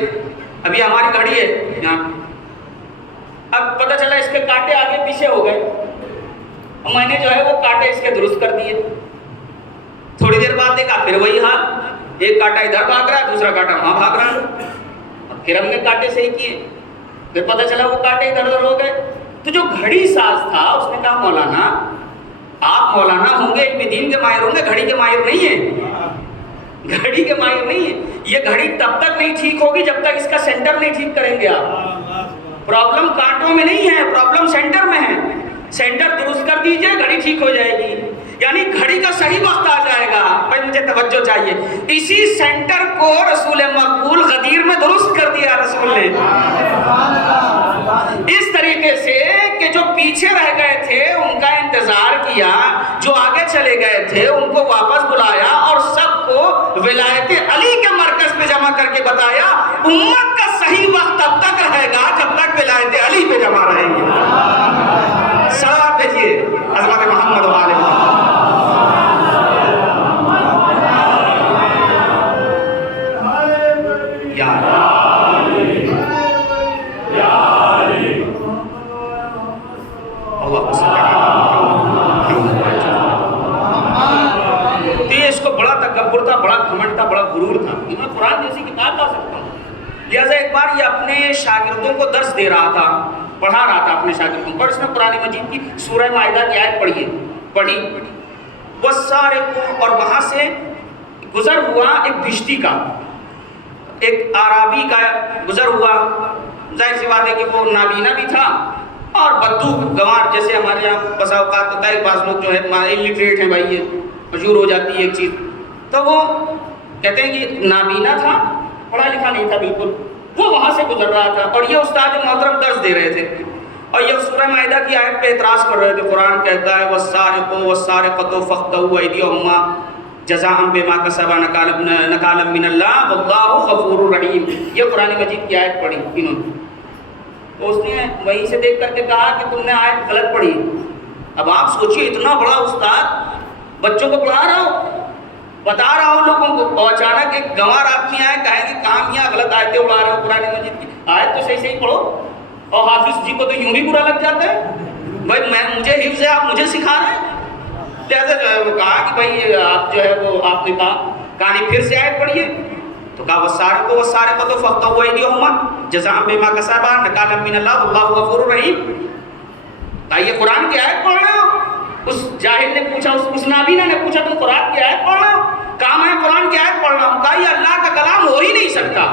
ابھی ہماری گھڑی ہے یہاں، اب پتہ چلا اس کے کانٹے آگے پیچھے ہو گئے، میں نے جو ہے وہ کانٹے اس کے درست کر دیے. تھوڑی دیر بعد دیکھا پھر وہی حال، ایک کانٹا ادھر بھاگ رہا ہے، دوسرا کانٹا وہاں بھاگ رہا ہے. پھر ہم نے کانٹے صحیح کیے، پھر پتہ چلا وہ کانٹے ادھر ادھر ہو گئے. تو جو گھڑی ساز تھا اس نے کہا مولانا آپ مولانا ہوں گے، علم دین کے ماہر ہوں گے، گھڑی کے ماہر نہیں ہیں. گھڑی کے ماہر نہیں ہے. یہ گھڑی تب تک نہیں ٹھیک ہوگی جب تک اس کا سینٹر نہیں ٹھیک کریں گے آپ. پرابلم کانٹوں میں نہیں ہے، پرابلم سینٹر میں ہے. سینٹر درست کر دیجئے، گھڑی ٹھیک ہو جائے گی. یعنی گھڑی کا صحیح وقت آ جائے گا. بھائی مجھے توجہ چاہیے. اسی سینٹر کو رسول مقبول غدیر میں درست کر دیا رسول نے، اس طریقے سے کہ جو پیچھے رہ گئے تھے ان کا انتظار کیا، جو آگے چلے گئے تھے ان کو واپس بلایا اور سب کو ولایت علی کے مرکز پہ جمع کر کے بتایا امت کا صحیح وقت تب تک رہے گا جب تک ولایت علی پہ جمع رہیں گے. صلوات بھیجیے عظمت محمد و آل محمد. تھا، بڑا گھمنڈ تھا، بڑا غرور تھا کہ میں قرآن جیسی کتاب لا سکتا ہوں. لہٰذا ایک بار یہ اپنے شاگردوں کو درس دے رہا تھا، پڑھا رہا تھا اپنے شاگردوں کو، اور اس نے قرآن مجید کی سورہ مائدہ کی آیت پڑھی اور وہاں سے گزر ہوا ایک بشتی کا، ایک عربی کا گزر ہوا. ظاہر سی بات ہے کہ وہ نابینا بھی تھا اور بدو گنوار، جیسے ہمارے یہاں بسا اوقات ہوتا ہے بعض لوگ جو ہے الٹریٹ ہیں، بھائی یہ مشہور ہو جاتی ہے ایک چیز. تو وہ کہتے ہیں کہ نابینا تھا، پڑھا لکھا نہیں تھا بالکل. وہ وہاں سے گزر رہا تھا اور یہ استاد محترم درس دے رہے تھے اور یہ سورہ مائدہ کی آیت پہ اعتراض کر رہے تھے. قرآن کہتا ہے وَالسَّارِقُ وَالسَّارِقَةُ فَاقْطَعُوا أَيْدِيَهُمَا جَزَاءً بِمَا كَسَبَا نَكَالًا مِّنَ اللَّهِ وَاللَّهُ غَفُورٌ رَحِيمٌ. یہ قرآن مجید کی آیت پڑھی انہوں نے، تو اس نے وہیں سے دیکھ کر کے کہا کہ تم نے آیت غلط پڑھی. اب آپ سوچئے اتنا بڑا استاد بچوں کو پڑھا رہا ہو، بتا رہا ہوں لوگوں کو، اور اچانک ایک گنوار آدمی آئے کہیں کہ کہاں میاں غلط آیتیں اڑا رہے ہو قرآن مجید کی. آیت تو صحیح پڑھو. اور حافظ جی کو تو یوں بھی برا لگ جاتا ہے، بھائی مجھے حفظ ہے آپ مجھے سکھا رہے ہیں. لہٰذا جو ہے وہ کہا کہ بھائی آپ جو ہے وہ آپ نے کہانی پھر سے آیت پڑھیے. تو کہا وَالسَّارِقُ وَالسَّارِقَةُ فَاقْطَعُوا أَيْدِيَهُمَا جَزَاءً بِمَا كَسَبَا نَكَالًا مِّنَ اللَّهِ وَاللَّهُ غَفُورٌ رَحِيمٌ. کہا یہ قرآن کی آیت پڑھ رہے ہو؟ اس جاہل نے پوچھا، اس نابینا نے پوچھا تم قرآن کی آیت پڑھ رہے ہو؟ کہا میں قرآن کی آیت پڑھ رہا ہوں. کہا یہ اللہ کا کلام ہو ہی نہیں سکتا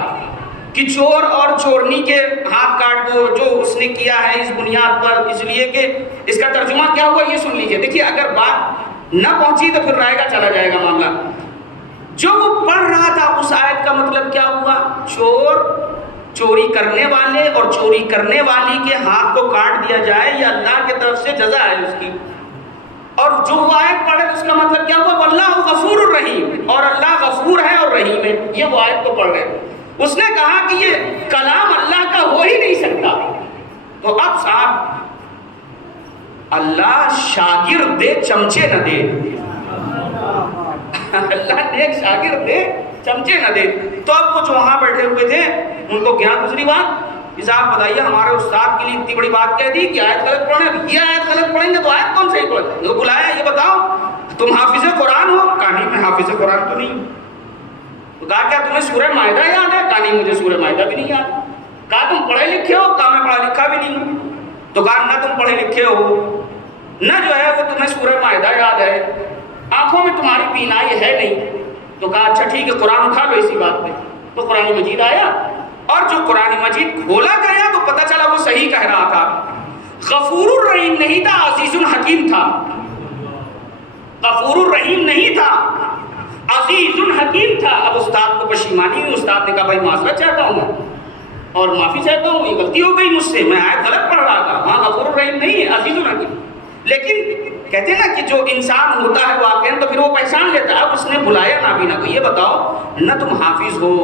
کہ چور اور چورنی کے ہاتھ کاٹ دو، جو اس نے کیا ہے اس بنیاد پر، اس لیے کہ اس کا ترجمہ کیا ہوا یہ سن لیجئے. دیکھیے اگر بات نہ پہنچی تو پھر رہے گا چلا جائے گا معاملہ. جو وہ پڑھ رہا تھا اس آیت کا مطلب کیا ہوا؟ چوری کرنے والے اور چوری کرنے والی کے ہاتھ کو کاٹ دیا جائے، یہ اللہ کی طرف سے جزا ہے اس کی. اور جو وہ آیت پڑھے اس کا مطلب کیا ہوا؟ واللہ غفور الرحیم، اور اللہ غفور ہے اور رحیم ہے. یہ وہ آیت کو پڑھ رہے. اس نے کہا کہ یہ کلام اللہ کا ہو ہی نہیں سکتا. تو اب صاحب اللہ شاگرد دے چمچے نہ دے، اللہ نیک شاگرد دے چمچے نہ دے. تو اب وہ جو وہاں بیٹھے ہوئے تھے ان کو کیا دوسری بات کہ صاحب بتائیے ہمارے استاد کے لیے اتنی بڑی بات کہہ دی کہ آیت غلط پڑھیں. یہ آیت غلط پڑھیں گے تو آیت کون صحیح پڑھیں؟ جو بلایا یہ بتاؤ تم حافظ قرآن ہو؟ کہا نہیں میں حافظ قرآن تو نہیں ہوں. تو کہا کیا تمہیں سورہ مائدہ یاد ہے؟ کہا نہیں مجھے سورہ مائدہ بھی نہیں یاد. کہا تم پڑھے لکھے ہو؟ کہا میں پڑھا لکھا بھی نہیں ہوں. تو کہا نہ تم پڑھے لکھے ہو نہ جو ہے وہ تمہیں سورہ مائدہ یاد ہے، آنکھوں میں تمہاری بینائی ہے نہیں. تو کہا اچھا ٹھیک ہے قرآن اٹھا لو اسی بات پہ. تو قرآن مجید آیا اور جو قرآن مجید کھولا گیا تو پتہ چلا وہ صحیح کہہ رہا تھا. غفور الرحیم نہیں تھا، عزیز الحکیم تھا. غفور الرحیم نہیں تھا، عزیز الحکیم تھا. اب استاد کو پشیمانی ہوئی. استاد نے کہا بھائی معذرت چاہتا ہوں میں اور معافی چاہتا ہوں، یہ غلطی ہو گئی مجھ سے، میں آیت غلط پڑھ رہا تھا. وہاں غفور الرحیم نہیں ہے، عزیز الحکیم. لیکن کہتے ہیں نا کہ جو انسان ہوتا ہے واقعا تو پھر وہ پہچان لیتا ہے. اب اس نے بلایا نابینا کو. یہ بتاؤ نہ تم حافظ ہو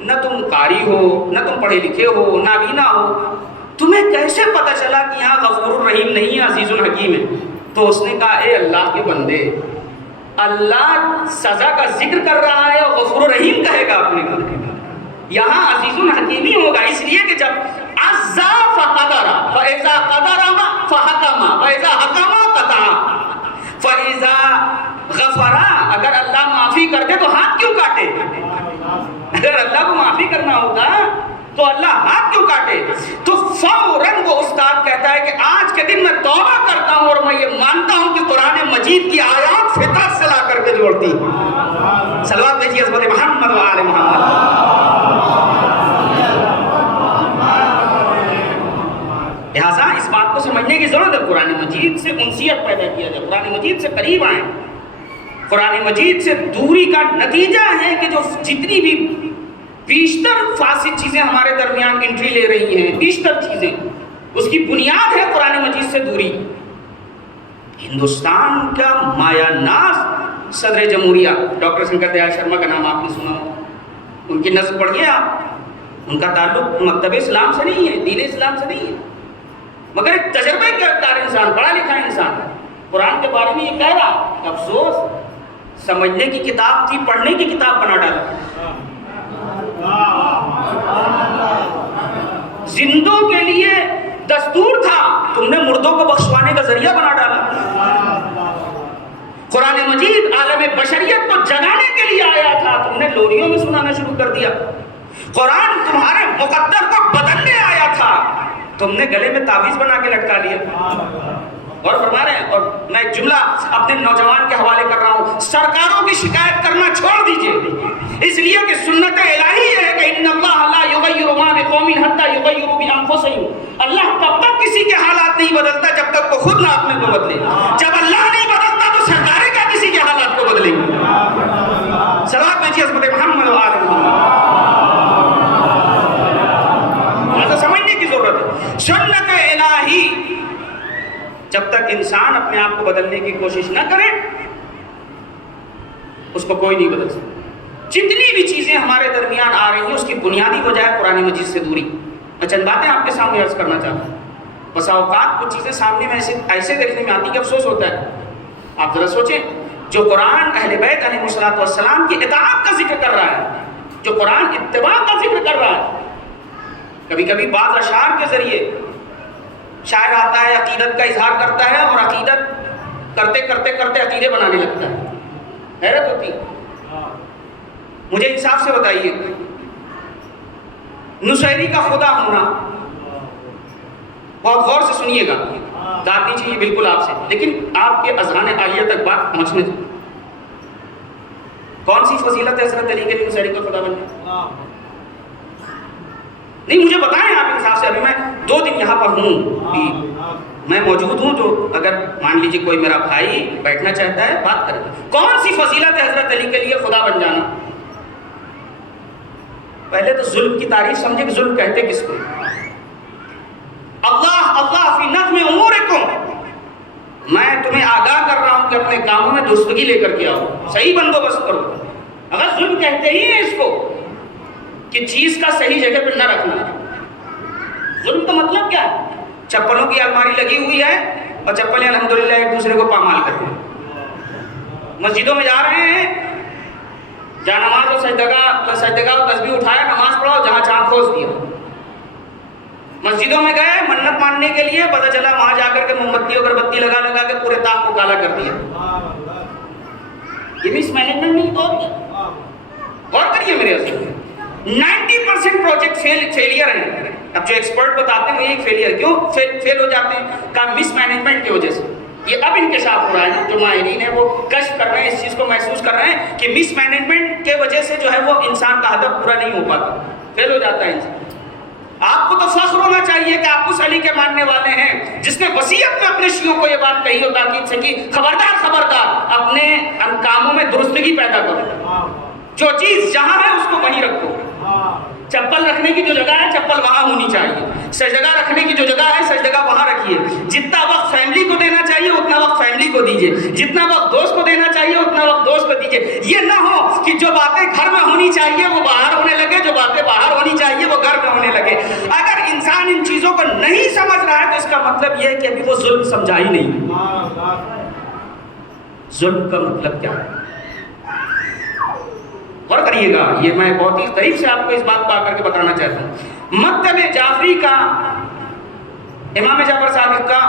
نہ تم قاری ہو نہ تم پڑھے لکھے ہو، نابینا ہو، تمہیں کیسے پتہ چلا کہ یہاں غفور الرحیم نہیں ہے عزیز الحکیم ہے؟ تو اس نے کہا اے اللہ کے بندے، اللہ سزا کا ذکر کر رہا ہے اور غفور الرحیم کہے گا اپنے کو. یہاں عزیز الحکیم ہی ہوگا، اس لیے کہ جب عزا فقدر فاذا قدر فحکم فاذا حکم قطع فاذا غفر، اگر اللہ معافی کر دے تو ہاتھ کیوں کاٹے؟ اگر اللہ کو معافی کرنا ہوتا تو اللہ ہاتھ کیوں کاٹے؟ تو فوراً وہ استاد کہتا ہے کہ آج کے دن میں توبہ کرتا ہوں اور میں یہ مانتا ہوں کہ قرآن مجید کی آیات فطرت سے لا کر کے جوڑتی. صلوات بھیجیے حضرت محمد و آل محمد. لہٰذا اس بات کو سمجھنے کی ضرورت ہے. قرآن مجید سے انسیت پیدا کیا جائے، قرآن مجید سے قریب آئیں. قرآن مجید سے دوری کا نتیجہ ہے کہ جو جتنی بھی بیشتر فاسد چیزیں ہمارے درمیان انٹری لے رہی ہیں، بیشتر چیزیں، اس کی بنیاد ہے قرآن مجید سے دوری. ہندوستان کا مایا ناز صدر جمہوریہ ڈاکٹر شنکر دیال شرما کا نام آپ نے سنا ہو. ان کی نظم پڑھیے آپ. ان کا تعلق مکتب اسلام سے نہیں ہے، دین اسلام سے نہیں ہے، مگر ایک تجربہ کار انسان، پڑھا لکھا انسان قرآن کے بارے میں یہ کہہ رہا. افسوس سمجھنے کی کتاب تھی، پڑھنے کی کتاب بنا ڈالا. زندوں کے لیے دستور تھا، تم نے مردوں کو بخشوانے کا ذریعہ بنا ڈالا. قرآن مجید عالم بشریت کو جگانے کے لیے آیا تھا، تم نے لوریوں میں سنانا شروع کر دیا. قرآن تمہارے مقدر کو بدلنے آیا تھا، تم نے گلے میں تعویذ بنا کے لٹکا لیا. اور فرما رہے ہیں، اور میں ایک جملہ اپنے نوجوان کے حوالے کر رہا ہوں، سرکاروں کی شکایت کرنا چھوڑ دیجئے، اس لیے کہ سنت الہی ہے کہ ان اللہ لا یغیر ما بقوم حتی یغیروا بانفسہم. اللہ تب تک کسی کے حالات نہیں بدلتا جب تک وہ خود نہ اپنے کو بدلے. جب اللہ نہیں بدلتا تو سرکاریں کیا کسی کے حالات کو بدلیں گی؟ صلوات بھیجیے حضرت محمد و آل محمد. سمجھنے کی ضرورت ہے. سنت الہی جب تک انسان اپنے آپ کو بدلنے کی کوشش نہ کرے اس کو کوئی نہیں بدل سکتا. جتنی بھی چیزیں ہمارے درمیان آ رہی ہیں اس کی بنیادی وجہ ہے قرآن مجید سے دوری. میں چند باتیں آپ کے سامنے عرض کرنا چاہتا ہوں. بسا اوقات کچھ چیزیں سامنے میں ایسے دیکھنے میں آتی کہ افسوس ہوتا ہے. آپ ذرا سوچیں، جو قرآن اہل بیت علیہ الصلوۃ والسلام کی اطاعت کا ذکر کر رہا ہے، جو قرآن اتباع کا ذکر کر رہا ہے، کبھی کبھی بعض اشعار کے ذریعے شاعر آتا ہے، عقیدت کا اظہار کرتا ہے اور عقیدت کرتے کرتے کرتے عقیدے بنانے لگتا ہے. حیرت ہوتی ہے. مجھے انصاف سے بتائیے، نصیری کا خدا ہونا، بہت غور سے سنیے گا، داد نہیں چاہیے بالکل آپ سے، لیکن آپ کے اذہان عالیہ تک بات پہنچنے دیں. کون سی فضیلت ہے حضرت علی کے لیے نصیری کا خدا بننے؟ نہیں مجھے بتائیں آپ انصاف سے. ابھی میں 2 دن یہاں پر ہوں، میں موجود ہوں، تو اگر مان لیجیے کوئی میرا بھائی بیٹھنا چاہتا ہے بات کرے. کون سی فضیلت ہے حضرت علی کے لیے خدا بن جانا؟ پہلے تو ظلم کی تعریف سمجھے کہ ظلم کہتے کس کو. اللہ فی نظم امورکم، میں تمہیں آگاہ کر رہا ہوں کہ اپنے کاموں میں درستگی لے کر کے آؤ، صحیح بندوبست کرو. اگر ظلم کہتے ہی ہیں اس کو کہ چیز کا صحیح جگہ پہ نہ رکھنا. ظلم تو مطلب کیا ہے؟ چپلوں کی الماری لگی ہوئی ہے اور چپلیں الحمدللہ ایک دوسرے کو پامال کرتے ہیں. مسجدوں میں جا رہے ہیں، جہاں نماز اور سجدگاہ اور تسبیح اٹھایا، نماز پڑھاؤ، جہاں چاند کھوس دیا. مسجدوں میں گئے منت ماننے کے لیے، پتہ چلا وہاں جا کر کے موم بتی اگربتی لگا لگا کے پورے طاق کو کالا کر دیا. یہ مس مینجمنٹ نہیں تو غور کریے میرے اصل 90% پروجیکٹ فیلئر ہیں. اب جو ایکسپرٹ بتاتے ہیں وہ ایک فیلئر کیوں فیل ہو جاتے ہیں؟ کا مس مینجمنٹ کی وجہ سے. یہ اب انکشاف ہو رہا ہے، جو ماہرین ہیں وہ کشف کر رہے ہیں، اس چیز کو محسوس کر رہے ہیں کہ مس مینجمنٹ کے وجہ سے جو ہے وہ انسان کا ہدف پورا نہیں ہو پاتا، فیل ہو جاتا ہے انسان. آپ کو تو فخر ہونا چاہیے کہ آپ اس علی کے ماننے والے ہیں جس نے وصیت میں اپنے شیعوں کو یہ بات کہی ہو تاکید سے کہ خبردار اپنے کاموں میں درستگی پیدا کرو، جو چیز جہاں ہے اس کو وہیں رکھو. چپل رکھنے کی جو جگہ ہے چپل وہاں ہونی چاہیے، سجدہ رکھنے کی جو جگہ ہے سجدہ وہاں رکھیے. جتنا وقت فیملی کو دینا چاہیے اتنا وقت فیملی کو دیجیے، جتنا وقت دوست کو دینا چاہیے اتنا وقت دوست کو دیجیے. یہ نہ ہو کہ جو باتیں گھر میں ہونی چاہیے وہ باہر ہونے لگے، جو باتیں باہر ہونی چاہیے وہ گھر میں ہونے لگے. اگر انسان ان چیزوں کو نہیں سمجھ رہا ہے تو اس کا مطلب یہ ہے کہ ابھی وہ ظلم سمجھا ہی نہیں. ظلم کا مطلب کیا ہے؟ غور کریے گا، یہ میں بہت ہی قریب سے آپ کو اس بات کو آ کر کے بتانا چاہتا ہوں. مکتب جعفری کا، امام جعفر صادق کا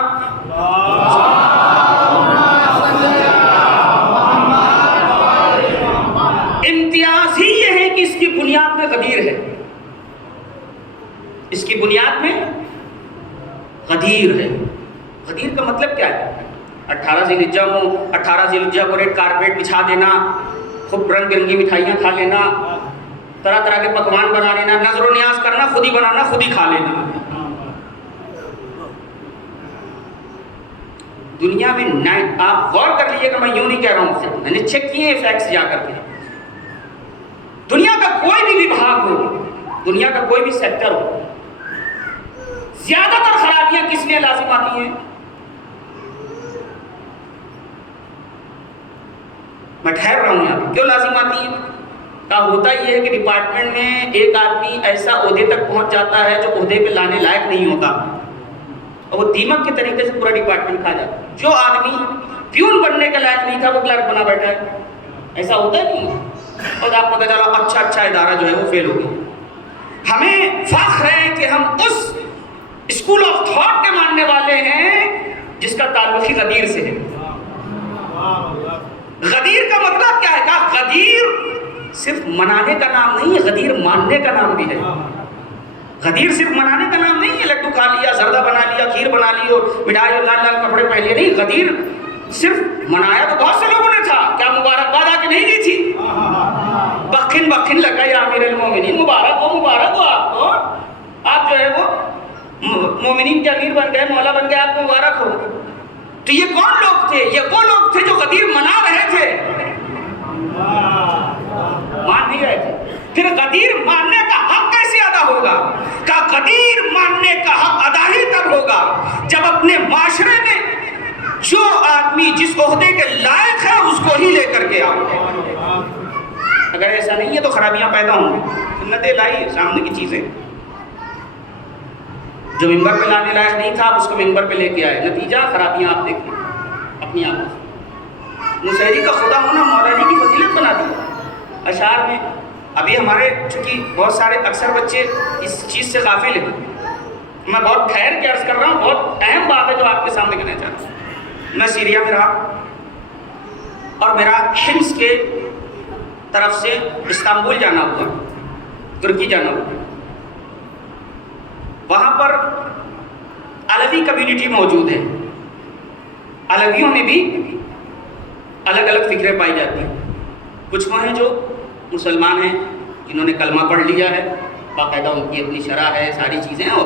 امتیاز ہی یہ ہے کہ اس کی بنیاد میں غدیر ہے. اس کی بنیاد میں غدیر ہے. غدیر کا مطلب کیا ہے؟ 18 ذی الحجہ کو ریڈ کارپیٹ بچھا دینا، خوب رنگ برنگی مٹھائیاں کھا لینا، طرح طرح کے پکوان بنا لینا، نظر و نیاز کرنا، خود ہی بنانا خود ہی کھا لینا. دنیا میں آپ غور کر لیجیے کہ میں یوں نہیں کہہ رہا ہوں، میں نے چیک کیے فیکٹس جا کر کے. دنیا کا کوئی بھی وبھاگ ہو، دنیا کا کوئی بھی سیکٹر ہو، زیادہ تر خرابیاں کس لیے لازم آتی ہیں؟ میں ٹھہر رہا ہوں یہاں، کیوں لازم آتی ہیں؟ ہوتا یہ ہے کہ ڈپارٹمنٹ میں ایک آدمی ایسا عہدے تک پہنچ جاتا ہے جو عہدے پہ لانے لائق نہیں ہوتا، اور وہ دیمک کے طریقے سے پورا ڈپارٹمنٹ کھا جاتا. جو آدمی پیون بننے کے لائق نہیں تھا وہ کلرک بنا بیٹھا ہے. ایسا ہوتا ہے نہیں؟ اور آپ پتہ چلا اچھا ادارہ جو ہے وہ فیل ہو گیا. ہمیں فخر ہے کہ ہم اس اسکول آف تھاٹ کے ماننے والے ہیں جس کا تعلق ہی غدیر سے ہے. غدیر کا مطلب کیا ہے؟ کہا غدیر صرف منانے کا نام نہیں ہے، غدیر ماننے کا نام بھی ہے. غدیر صرف منانے کا نام نہیں ہے، لڈو کھا لیا، زردہ بنا لیا، کھیر بنا لی اور مٹھائی اور لال لال کپڑے پہن لیے. نہیں، غدیر صرف منایا تو بہت سے لوگوں نے تھا. کیا مبارکباد آ کے نہیں دی تھی؟ بخن بخن لگا یا امیر المومنین، مبارک ہو آپ کو، آپ جو ہے وہ مومنین کے امیر بن گئے، مولا بن گئے، آپ کو مبارک ہو. تو یہ کون لوگ تھے؟ یہ وہ لوگ تھے جو غدیر منا رہے تھے، مان نہیں رہے تھے. پھر غدیر ماننے کا حق کیسے ادا ہوگا؟ کہ غدیر ماننے کا حق ادا ہی تب ہوگا جب اپنے معاشرے میں جو آدمی جس عہدے کے لائق ہے اس کو ہی لے کر کے آؤ. اگر ایسا نہیں ہے تو خرابیاں پیدا ہوں گی. سنتیں لائی سامنے کی چیزیں، جو ممبر پہ لانے لائق نہیں تھا آپ اس کو ممبر پہ لے کے آئے، نتیجہ خرابیاں آپ دیکھیں اپنی آنکھوں سے. مشاعری کا خدا ہونا مولا علی کی فضیلت بنا دیا. اشعار میں ابھی ہمارے چونکہ بہت سارے اکثر بچے اس چیز سے غافل ہیں، میں بہت ٹھہر کے عرض کر رہا ہوں، بہت اہم بات ہے جو آپ کے سامنے کہنا چاہتا ہوں. میں سیریا میں رہا اور میرا حمص کے طرف سے استنبول جانا ہوا، ترکی جانا ہوا. وہاں پر علوی کمیونٹی موجود ہے. علویوں میں بھی الگ الگ فکریں پائی جاتی ہیں. کچھ وہ ہیں جو مسلمان ہیں جنہوں نے کلمہ پڑھ لیا ہے، باقاعدہ ان کی اپنی شرح ہے، ساری چیزیں ہیں.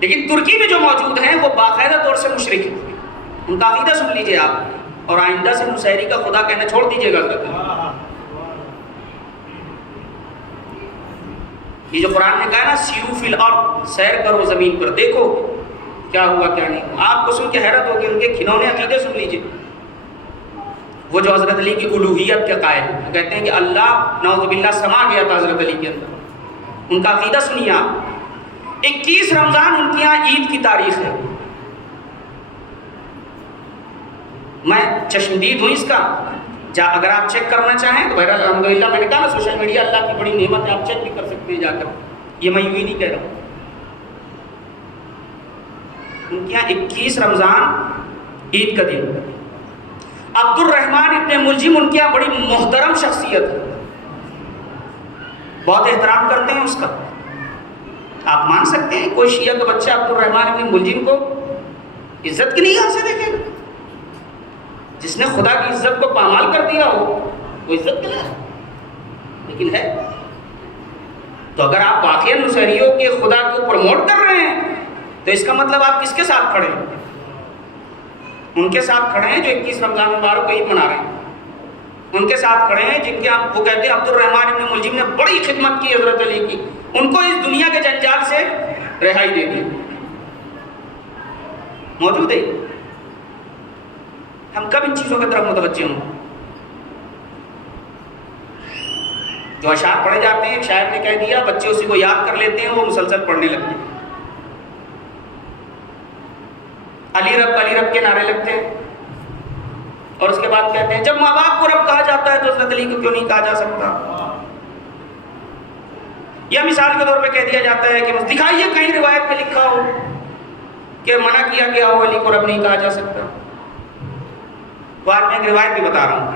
لیکن ترکی میں جو موجود ہیں وہ باقاعدہ طور سے مشرک ہیں. ان کا عقیدہ سن لیجئے آپ، اور آئندہ سے مشاعری کا خدا کہنا چھوڑ دیجئے گا. یہ جو قرآن نے کہا نا سیرو فی الارض، سیر کرو زمین پر، دیکھو کیا ہوا کیا نہیں ہوا. آپ کو سن کے حیرت ہوگی، ان کے کھلونے عقیدے سن لیجیے. وہ جو حضرت علی کی الوہیت کے قائل ہیں، کہتے ہیں کہ اللہ نعوذ باللہ سما گیا تھا حضرت علی کے اندر. ان کا عقیدہ سنیے آپ. 21 رمضان ان کے یہاں عید کی تاریخ ہے. میں چشمدید ہوں اس کا، اگر آپ چیک کرنا چاہیں تو بہرحال الحمدللہ میں نے کہا نا سوشل میڈیا اللہ کی بڑی نعمت ہے، آپ چیک بھی کر سکتے ہیں جا کر. یہ میں یوں ہی نہیں کہہ رہا ہوں. ان کے یہاں 21 رمضان عید کا دن. عبد الرحمن ابن ملجم ان کے یہاں بڑی محترم شخصیت ہے، بہت احترام کرتے ہیں اس کا. آپ مان سکتے ہیں کوئی شیعہ کا بچہ عبد الرحمن ابن ملجم کو عزت کی نگاہ سے دیکھے گا؟ جس نے خدا کی عزت کو پامال کر دیا ہو وہ عزت کے لائق لیکن ہے. تو اگر آپ واقعی نصیریوں کے خدا کو پروموٹ کر رہے ہیں تو اس کا مطلب آپ کس کے ساتھ کھڑے ہیں؟ ان کے ساتھ کھڑے ہیں جو 21 رمضان مبارک کو عید منا رہے ہیں. ان کے ساتھ کھڑے ہیں جن کے وہ کہتے ہیں عبد الرحمن ابن ملجم نے بڑی خدمت کی حضرت علی کی، ان کو اس دنیا کے جنجال سے رہائی دے دی. موجود ہے. ہم کب ان چیزوں کی طرف متوجہ ہوں؟ جو اشعار پڑھے جاتے ہیں، ایک شاعر نے کہہ دیا، بچے اسی کو یاد کر لیتے ہیں، وہ مسلسل پڑھنے لگتے ہیں. علی رب کے نعرے لگتے ہیں اور اس کے بعد کہتے ہیں جب ماں باپ کو رب کہا جاتا ہے تو حضرت علی کو کیوں نہیں کہا جا سکتا. یا مثال کے طور پہ کہہ دیا جاتا ہے کہ دکھائیے کہیں روایت میں لکھا ہو کہ منع کیا گیا ہو علی کو رب نہیں کہا جا سکتا. تو آج میں ایک روایت بھی بتا رہا ہوں.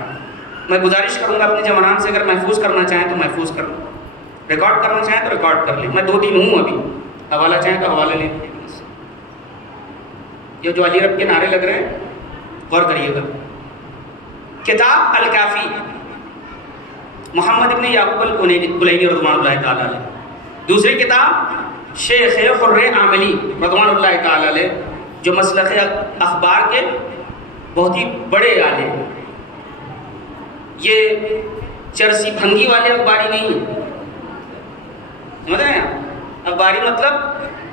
میں گزارش کروں گا اپنے جوانان سے اگر محفوظ کرنا چاہیں تو محفوظ کر لیں، ریکارڈ کرنا چاہیں تو ریکارڈ کر لیں. میں 2 دن ہوں ابھی، حوالہ چاہیں تو حوالہ لیں. یہ جو علی رب کے نعرے لگ رہے ہیں غور کریے گا. کتاب الکافی محمد ابن یعقوب الکلینی رضوان اللہ تعالی علیہ. دوسری کتاب شیخ خرِ عاملی رضوان اللہ تعالی علیہ، جو مسلک اخبار کے بہت ہی بڑے عالم ہیں. یہ چرسی بھنگی والے اخباری نہیں ہیں، سمجھ رہے ہیں؟ اخباری مطلب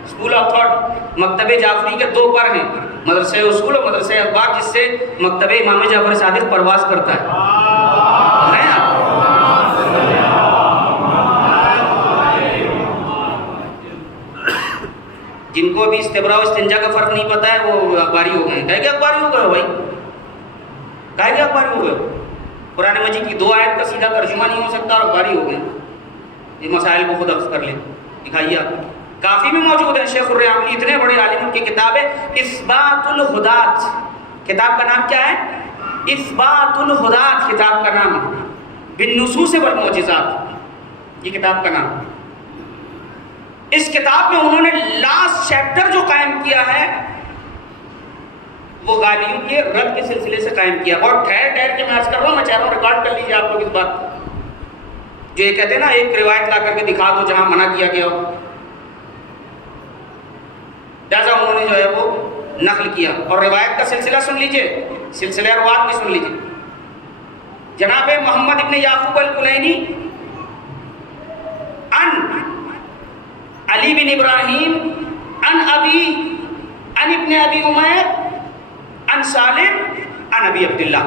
اسکول آف تھاٹ، مکتب جعفری کے 2 پر ہیں، مدرسہ اصول اور مدرسہ اخبار، جس سے مکتب امام جعفر صادق پرواز کرتا ہے. جن کو ابھی استبراء و استنجا کا فرق نہیں پتا ہے وہ اخباری ہو گئے. کہے کہ اخباری ہو گئے بھائی، کہے کہ اخباری ہو گئے. قرآن مجید کی 2 آیت کا سیدھا ترجمہ نہیں ہو سکتا اور اخباری ہو گئے. یہ مسائل کو خود اخذ کر لیں، دکھائیے آپ. کافی میں موجود ہے شیخ خرِ عاملی، اتنے بڑے عالم کی کتاب ہے اثبات الہدات. کتاب کا نام کیا ہے؟ اثبات الہدات کتاب کا نام ہے، بالنصوص والمعجزات یہ کتاب کا نام. اس کتاب میں انہوں نے لاسٹ چیپٹر جو قائم کیا ہے وہ غالیوں کے رد کے سلسلے سے قائم کیا. اور ٹھہر کے میں عرض کر رہا ہوں، میں چاہ رہا ہوں ریکارڈ کر لیجیے آپ لوگ اس بات کو. جو یہ کہتے ہیں نا ایک روایت لا کر کے دکھا دو جہاں منع کیا گیا ہو، لہٰذا انہوں نے جو ہے وہ نقل کیا. اور روایت کا سلسلہ سن لیجئے، سلسلہ روایت بھی سن لیجئے. جناب محمد ابن یعقوب الکلینی ان علی بن ابراہیم ان ابن ابی عمیر ان سالم ان ابی عبداللہ.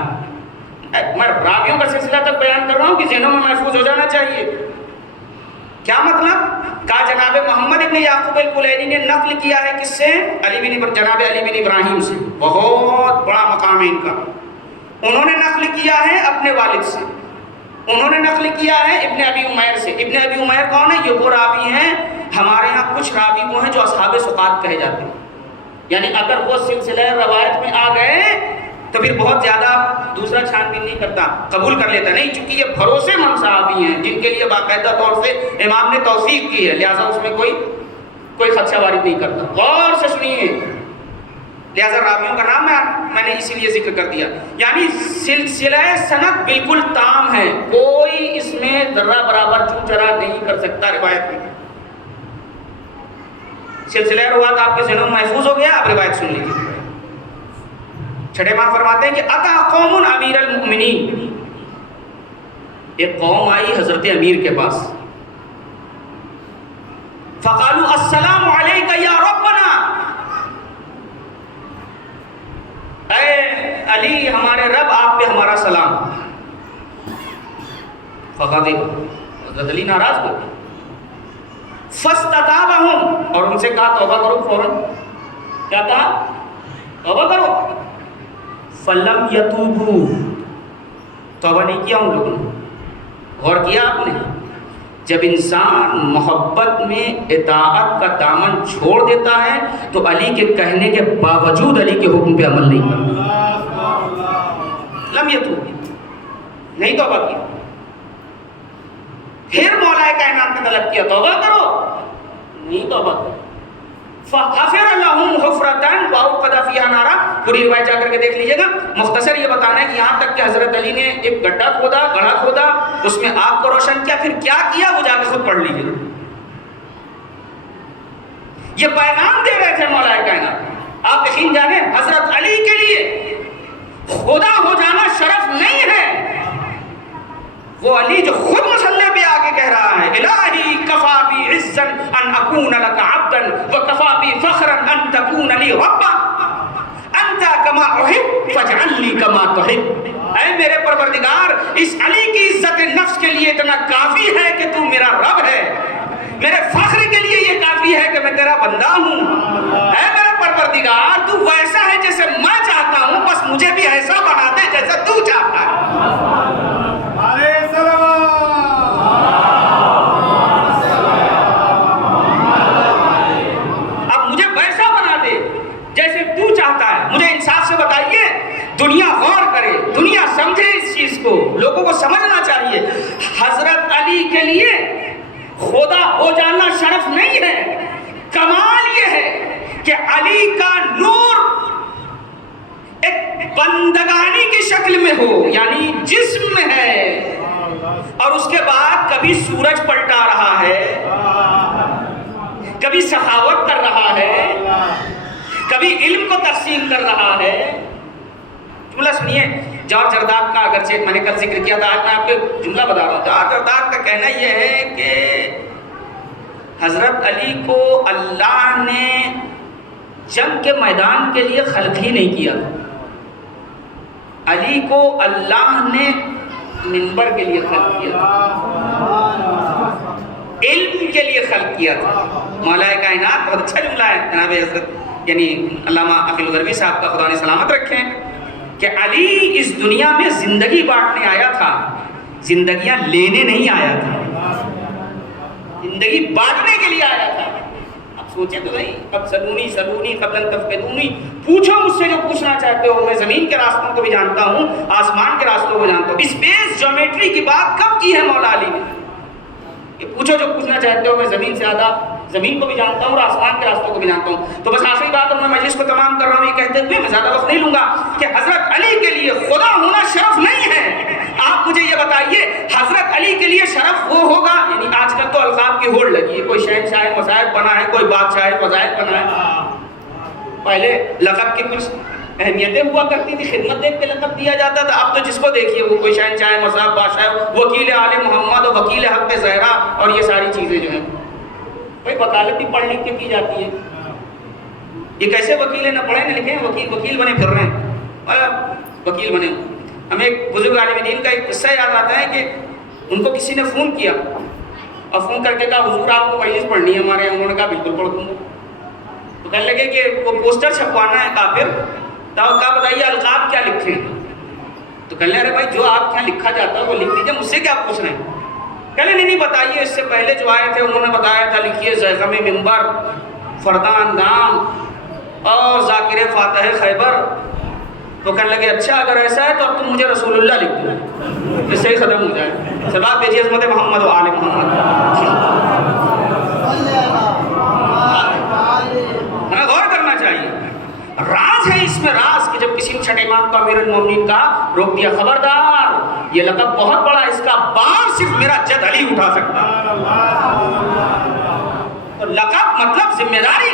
میں راویوں کا سلسلہ تک بیان کر رہا ہوں کہ ذہنوں میں محفوظ ہو جانا چاہیے. کیا مطلب؟ کہا جناب محمد ابن یعقوب الکلینی نے نقل کیا ہے کس سے؟ جناب علی بن ابراہیم سے. بہت بڑا مقام ہے ان کا. انہوں نے نقل کیا ہے اپنے والد سے، انہوں نے نقل کیا ہے ابن ابی عمیر سے. ابن ابی عمیر کون ہے؟ یہ وہ راوی ہیں، ہمارے ہاں کچھ راوی وہ ہیں جو اصحاب ثقات کہے جاتے ہیں. یعنی اگر وہ سلسلہ روایت میں آ گئے تو پھر بہت زیادہ دوسرا چھان بین نہیں کرتا، قبول کر لیتا نہیں، چونکہ یہ بھروسے مند صحابی ہیں جن کے لیے باقاعدہ طور سے امام نے توثیق کی ہے، لہٰذا اس میں کوئی خدشہ وارد نہیں کرتا. غور سے سنیے، لہٰذا راویوں کا نام میں نے اسی لیے ذکر کر دیا. یعنی سلسلہ سند بالکل تام ہے، کوئی اس میں ذرہ برابر چون چرا نہیں کر سکتا روایت میں. سلسلہ روایت آپ کے ذہنوں میں محفوظ ہو گیا. آپ روایت سن لیجیے. چھٹے ماہ فرماتے ہیں کہ اتا قوم امیر المؤمنین، ایک قوم آئی حضرت امیر کے پاس. فقالوا السلام علیک یا ربنا، اے علی ہمارے رب آپ پہ ہمارا سلام. فغضب، حضرت علی ناراض ہوئے. فاستتابهم، اور ان سے کہا توبہ کرو فوراً. کیا کہا؟ توبہ کرو. فلم یتوبوا، توبہ نہیں کیا ان لوگوں نے. غور کیا آپ نے؟ جب انسان محبت میں اطاعت کا دامن چھوڑ دیتا ہے تو علی کے کہنے کے باوجود علی کے حکم پہ عمل نہیں کرتا. لم یتوب، نہیں توبہ کیا. پھر مولا کائنات نے طلب کیا توبہ کرو، نہیں توبہ کرو. فحفر لهم حفرة واوقد فيها نارا. پوری روایت جا کر کے دیکھ لیجئے گا. مختصر یہ بتانا ہے کہ یہاں تک کہ حضرت علی نے ایک گڈھا کھودا، گڑھا کھودا، اس میں آگ کو روشن کیا. پھر کیا کیا وہ جا کے خود پڑھ لیجئے گا. یہ پیغام دے رہے تھے مولا کائنات. آپ یقین جانیں حضرت علی کے لیے خدا ہو جانا شرف نہیں ہے. وہ علی جو خود مسئلے پہ آگے کہہ رہا ہے الہی کفا بی عزا ان اکون لک عبدا وکفا بی فخرا ان تکون لی ربا انت کما احب فاجعلنی کما تحب. اے میرے پروردگار، اس علی کی عزت نفس کے لیے اتنا کافی ہے کہ تو میرا رب ہے. میرے فخر کے لیے یہ کافی ہے کہ میں تیرا بندہ ہوں. اے میرے پروردگار، تو ویسا ہے جیسے میں چاہتا ہوں، بس مجھے بھی ایسا بنا دے جیسا تو چاہتا ہے. مجھے انصاف سے بتائیے، دنیا غور کرے، دنیا سمجھے اس چیز کو، لوگوں کو سمجھنا چاہیے. حضرت علی کے لیے خدا ہو جانا شرف نہیں ہے. کمال یہ ہے کہ علی کا نور ایک بندگانی کی شکل میں ہو، یعنی جسم میں ہے، اور اس کے بعد کبھی سورج پلٹا رہا ہے، کبھی سخاوت کر رہا ہے، کبھی علم کو تقسیم کر رہا ہے. جملہ سنیے جارج ارداغ کا، اگرچہ میں نے کل ذکر کیا تھا، آج میں آپ کو جملہ بتا رہا ہوں. جارج ارداغ کا کہنا یہ ہے کہ حضرت علی کو اللہ نے جنگ کے میدان کے لیے خلق ہی نہیں کیا. علی کو اللہ نے منبر کے لیے خلق کیا تھا، علم کے لیے خلق کیا تھا. مولا کائنات، بہت اچھا جملہ ہے جناب حضرت یعنی علامہ عقیل الغربی صاحب کا خدا نے سلامت رکھیں، کہ علی اس دنیا میں زندگی بانٹنے آیا تھا، زندگیاں لینے نہیں آیا تھا، زندگی بانٹنے کے لیے آیا تھا. اب سوچیں تو نہیں، اب سلونی قبل تفقدونی، پوچھو مجھ سے جو پوچھنا چاہتے ہو. میں زمین کے راستوں کو بھی جانتا ہوں، آسمان کے راستوں کو جانتا ہوں. اسپیس جیومیٹری کی بات کب کی ہے مولا علی نے؟ پوچھو جو پوچھنا چاہتے ہو. میں زمین سے زیادہ زمین کو بھی جانتا ہوں اور آسمان کے راستوں کو بھی جانتا ہوں. تو بس آخری بات اور میں مجلس کو تمام کر رہا ہوں یہ کہتے ہوئے، میں زیادہ وقت نہیں لوں گا، کہ حضرت علی کے لیے خدا ہونا شرف نہیں ہے. آپ مجھے یہ بتائیے حضرت علی کے لیے شرف وہ ہوگا، یعنی آج کل تو القاب کی ہوڑ لگی ہے، کوئی شہنشاہ مصائب بنا ہے، کوئی بادشاہ فضائل بنا ہے. پہلے لقب کی کچھ اہمیتیں ہوا کرتی تھی، خدمت دیکھ کے لقب دیا جاتا تھا. اب تو جس کو دیکھیے وہ کوئی شہنشاہ مصعب، بادشاہ، وکیل آل محمد اور وکیل حق زہرا اور یہ ساری چیزیں جو ہیں. بھائی وکالت بھی پڑھ لکھ کے کی جاتی ہے. یہ کیسے وکیل نہ پڑھے نہ لکھے وکیل بنے پھر رہے ہیں، وکیل بنے. ہمیں ایک بزرگ عالم دین کا ایک قصہ یاد آتا ہے کہ ان کو کسی نے فون کیا اور فون کر کے کہا حضور آپ کو مجلس پڑھنی ہے ہمارے یہاں. انہوں نے کہا بالکل پڑھ دوں گا. تو کہنے لگے کہ وہ پوسٹر چھپوانا ہے کافر، تو کہا بتائیے القاب کیا لکھیں؟ تو کہنے لگے ارے بھائی جو آپ کے یہاں لکھا جاتا ہے وہ لکھ دیجیے، مجھ سے کیا پوچھ رہے ہیں؟ کہنے نہیں بتائیے. اس سے پہلے جو آئے تھے انہوں نے بتایا تھا لکھیے زیغم منبر، فردان دام اور ذاکر فاتح خیبر. تو کہنے لگے اچھا اگر ایسا ہے تو اب تم مجھے رسول اللہ لکھ دو، اس سے ہی ختم ہو جائے. سباب بھیجیے عظمت محمد و آل محمد. ہمیں غور کرنا چاہیے. راز ہے اس میں راز کہ جب کسی چھٹے امام کو امیر المومنین کا روک دیا، خبردار یہ لقب بہت بڑا، اس کا بار صرف میرا جد علی اٹھا سکتا. تو لقب مطلب ذمہ داری،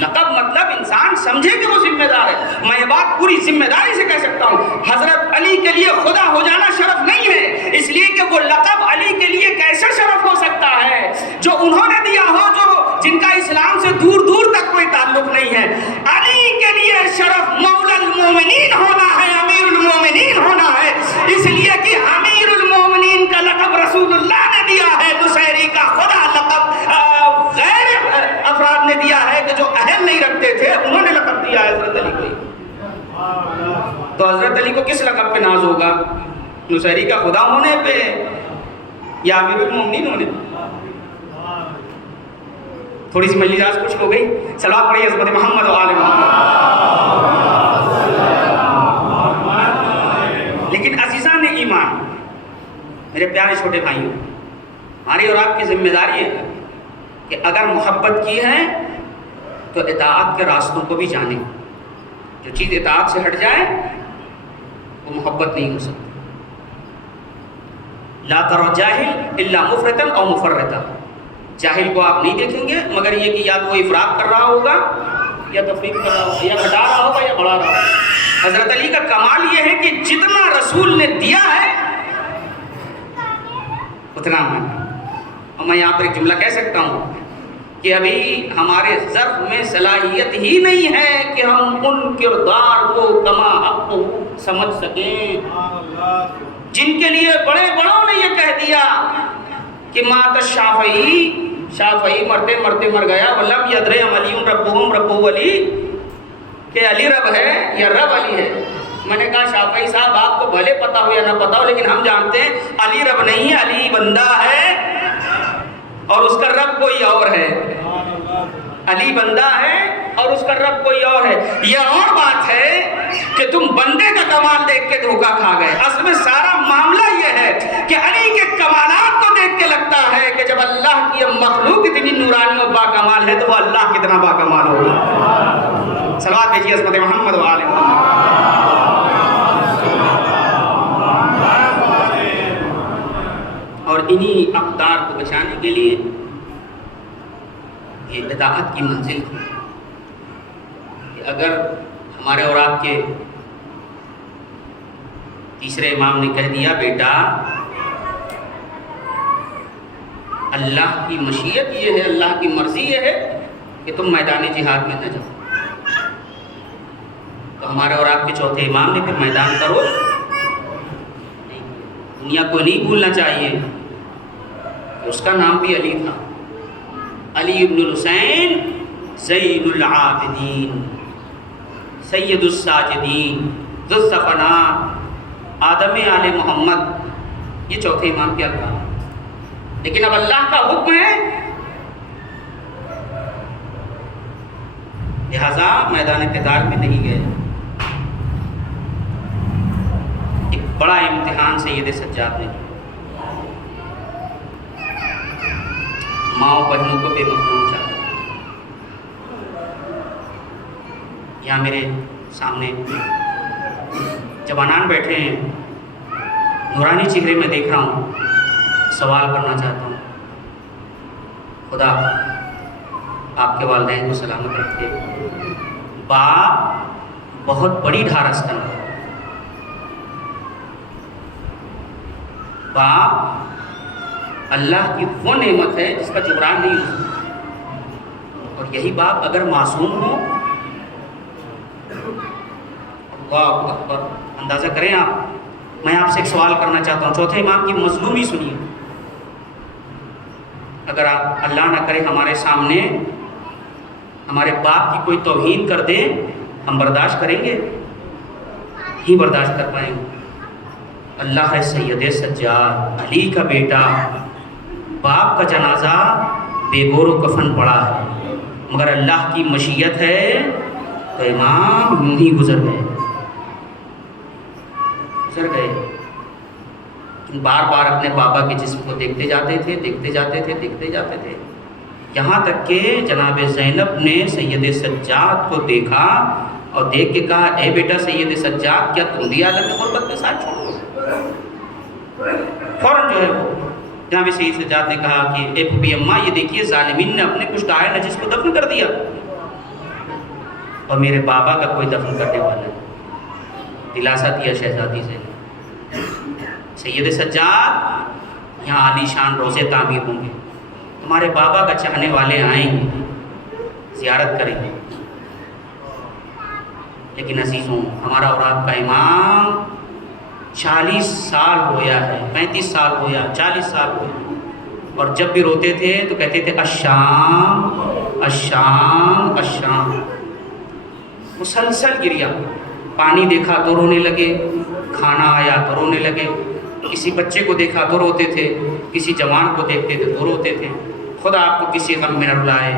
لقب مطلب انسان سمجھے کہ وہ ذمہ دار ہے. میں یہ بات پوری ذمہ داری سے کہہ سکتا ہوں، حضرت علی کے لیے خدا ہو جانا شرف نہیں ہے، اس لیے کہ وہ لقب علی کے لیے کیسے شرف ہو سکتا ہے جو انہوں نے دیا ہو، جو شرف مولا المومنین ہونا ہے، امیر المومنین ہونا ہے، اس لیے کہ امیر المومنین کا لقب رسول اللہ نے دیا ہے، نصیری کا خدا لقب غیر افراد نے دیا ہے کہ جو اہل نہیں رکھتے تھے انہوں نے لقب دیا ہے حضرت علی کو۔ تو حضرت علی کو کس لقب پہ ناز ہوگا؟ نصیری کا خدا ہونے پہ یا امیر المومنین ہونے پہ؟ تھوڑی سی مجلس کچھ ہو گئی، صلوات پڑھیے حضرت محمد و آل محمد۔ لیکن عزیزان ایمان، میرے پیارے چھوٹے بھائیوں، ہماری اور آپ کی ذمہ داری ہے کہ اگر محبت کی ہے تو اطاعت کے راستوں کو بھی جانیں۔ جو چیز اطاعت سے ہٹ جائے وہ محبت نہیں ہو سکتی۔ لا تروا جاہل الا مفرطا او مفرطا، جاہل کو آپ نہیں دیکھیں گے مگر یہ کہ یا تو وہ افراط کر رہا ہوگا یا تفریط کر رہا ہوگا، یا گھٹا رہا ہوگا یا بڑھا رہا ہوگا۔ حضرت علی کا کمال یہ ہے کہ جتنا رسول نے دیا ہے اتنا مانا۔ اور میں یہاں پر ایک جملہ کہہ سکتا ہوں کہ ابھی ہمارے ظرف میں صلاحیت ہی نہیں ہے کہ ہم ان کردار کو کما حق سمجھ سکیں جن کے لیے بڑے بڑوں نے یہ کہہ دیا کہ مات شافعی مرتے مرتے مر گیا، ولم یدر علی ربہم ربہ علی، کہ علی رب ہے یا رب علی ہے۔ میں نے کہا شافعی صاحب آپ کو بھلے پتہ ہو یا نہ پتہ ہو، لیکن ہم جانتے ہیں علی رب نہیں ہے، علی بندہ ہے اور اس کا رب کوئی اور ہے۔ علی بندہ ہے اور اس کا رب کوئی اور ہے۔ یہ اور بات ہے کہ تم بندے کا کمال دیکھ کے دھوکہ کھا گئے۔ اصل میں سارا معاملہ یہ ہے کہ علی کے کمالات کو دیکھ کے لگتا ہے کہ جب اللہ کی مخلوق اتنی نورانی اور باکمال ہے تو وہ اللہ کتنا باکمال ہوگا۔ صلوات بھیجیے حضرت محمد و آل محمد۔ اور انہی اقدار کو بچانے کے لیے یہ اطاعت کی منزل ہے کہ اگر ہمارے اور آپ کے تیسرے امام نے کہہ دیا بیٹا اللہ کی مشیت یہ ہے، اللہ کی مرضی یہ ہے کہ تم میدان جہاد میں نہ جاؤ، تو ہمارے اور آپ کے چوتھے امام نے پھر میدان کا رخ دنیا کو نہیں بھولنا چاہیے کہ اس کا نام بھی علی تھا، علی ابن الحسین زین العابدین سید الساجدین ذو الصفنات آدم آل محمد، یہ چوتھے امام کیا تھا۔ لیکن اب اللہ کا حکم ہے لہذا میدان قتال میں نہیں گئے۔ ایک بڑا امتحان سید سجاد نے ماؤں بہنوں کو بے مقصود چاہتا۔ یہاں میرے سامنے جوانان بیٹھے ہیں، نورانی چہرے میں دیکھ رہا ہوں، سوال کرنا چاہتا ہوں۔ خدا آپ کے والدین کو سلامت رکھے۔ باپ بہت بڑی ڈھارس کرنا، باپ اللہ کی وہ نعمت ہے جس کا جبران نہیں ہو سکتا، اور یہی باپ اگر معصوم ہو، اللہ اکبر، اندازہ کریں آپ۔ میں آپ سے ایک سوال کرنا چاہتا ہوں، چوتھے امام کی مظلومی سنیے۔ اگر آپ اللہ نہ کرے ہمارے سامنے ہمارے باپ کی کوئی توہین کر دے، ہم برداشت کریں گے؟ ہی برداشت کر پائیں گے۔ اللہ ہے سید سجاد علی کا بیٹا، باپ کا جنازہ بے گور و کفن پڑا ہے، مگر اللہ کی مشیت ہے تو امام یوں ہی گزر گئے۔ بار بار اپنے بابا کے جسم کو دیکھتے جاتے تھے، یہاں تک کہ جناب زینب نے سید سجاد کو دیکھا اور دیکھ کے کہا اے بیٹا سید سجاد، کیا تم بھی عالم غربت کے ساتھ چھوڑو؟ فوراً جو ہے وہ جناب سید سجاد نے کہا کہ اے پھوپھی اماں، یہ دیکھیے ظالمین نے اپنے کچھ دائے نجس کو دفن کر دیا اور میرے بابا کا کوئی دفن کرنے والا ہے۔ دلاسا دیا شہزادی سے، سید سجاد یہاں عالی شان روزے تعمیر ہوں گے، تمہارے بابا کا چاہنے والے آئیں گے، زیارت کریں گے۔ لیکن عزیزوں ہمارا اور آپ کا امام 40 سال ہو گیا ہے، 35 سال ہو گیا، 40 سال ہو گیا، اور جب بھی روتے تھے تو کہتے تھے الشام الشام الشام، مسلسل گریا، پانی دیکھا تو رونے لگے، کھانا آیا تو رونے لگے، کسی بچے کو دیکھا تو روتے تھے، کسی جوان کو دیکھتے تھے تو روتے تھے۔ خدا آپ کو کسی غم میں نہ رلائے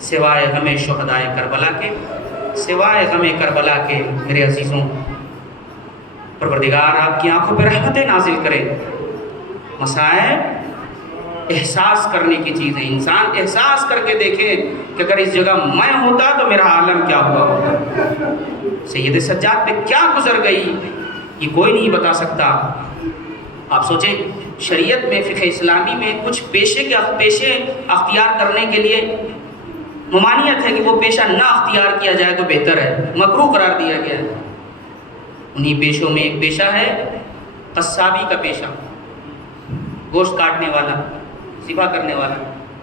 سوائے غم شہدائے کربلا کے، سوائے غم کربلا کے۔ میرے عزیزوں، پروردگار آپ کی آنکھوں پہ رحمتیں نازل کرے۔ مصائب احساس کرنے کی چیز ہے، انسان احساس کر کے دیکھے کہ اگر اس جگہ میں ہوتا تو میرا عالم کیا ہوا ہوتا، سید سجاد پہ کیا گزر گئی یہ کوئی نہیں بتا سکتا۔ آپ سوچیں شریعت میں، فقہ اسلامی میں کچھ پیشے اختیار کرنے کے لیے ممانعت ہے کہ وہ پیشہ نہ اختیار کیا جائے تو بہتر ہے، مکروہ قرار دیا گیا ہے۔ انہی پیشوں میں ایک پیشہ ہے قصابی کا پیشہ، گوشت کاٹنے والا، ذبح کرنے والا۔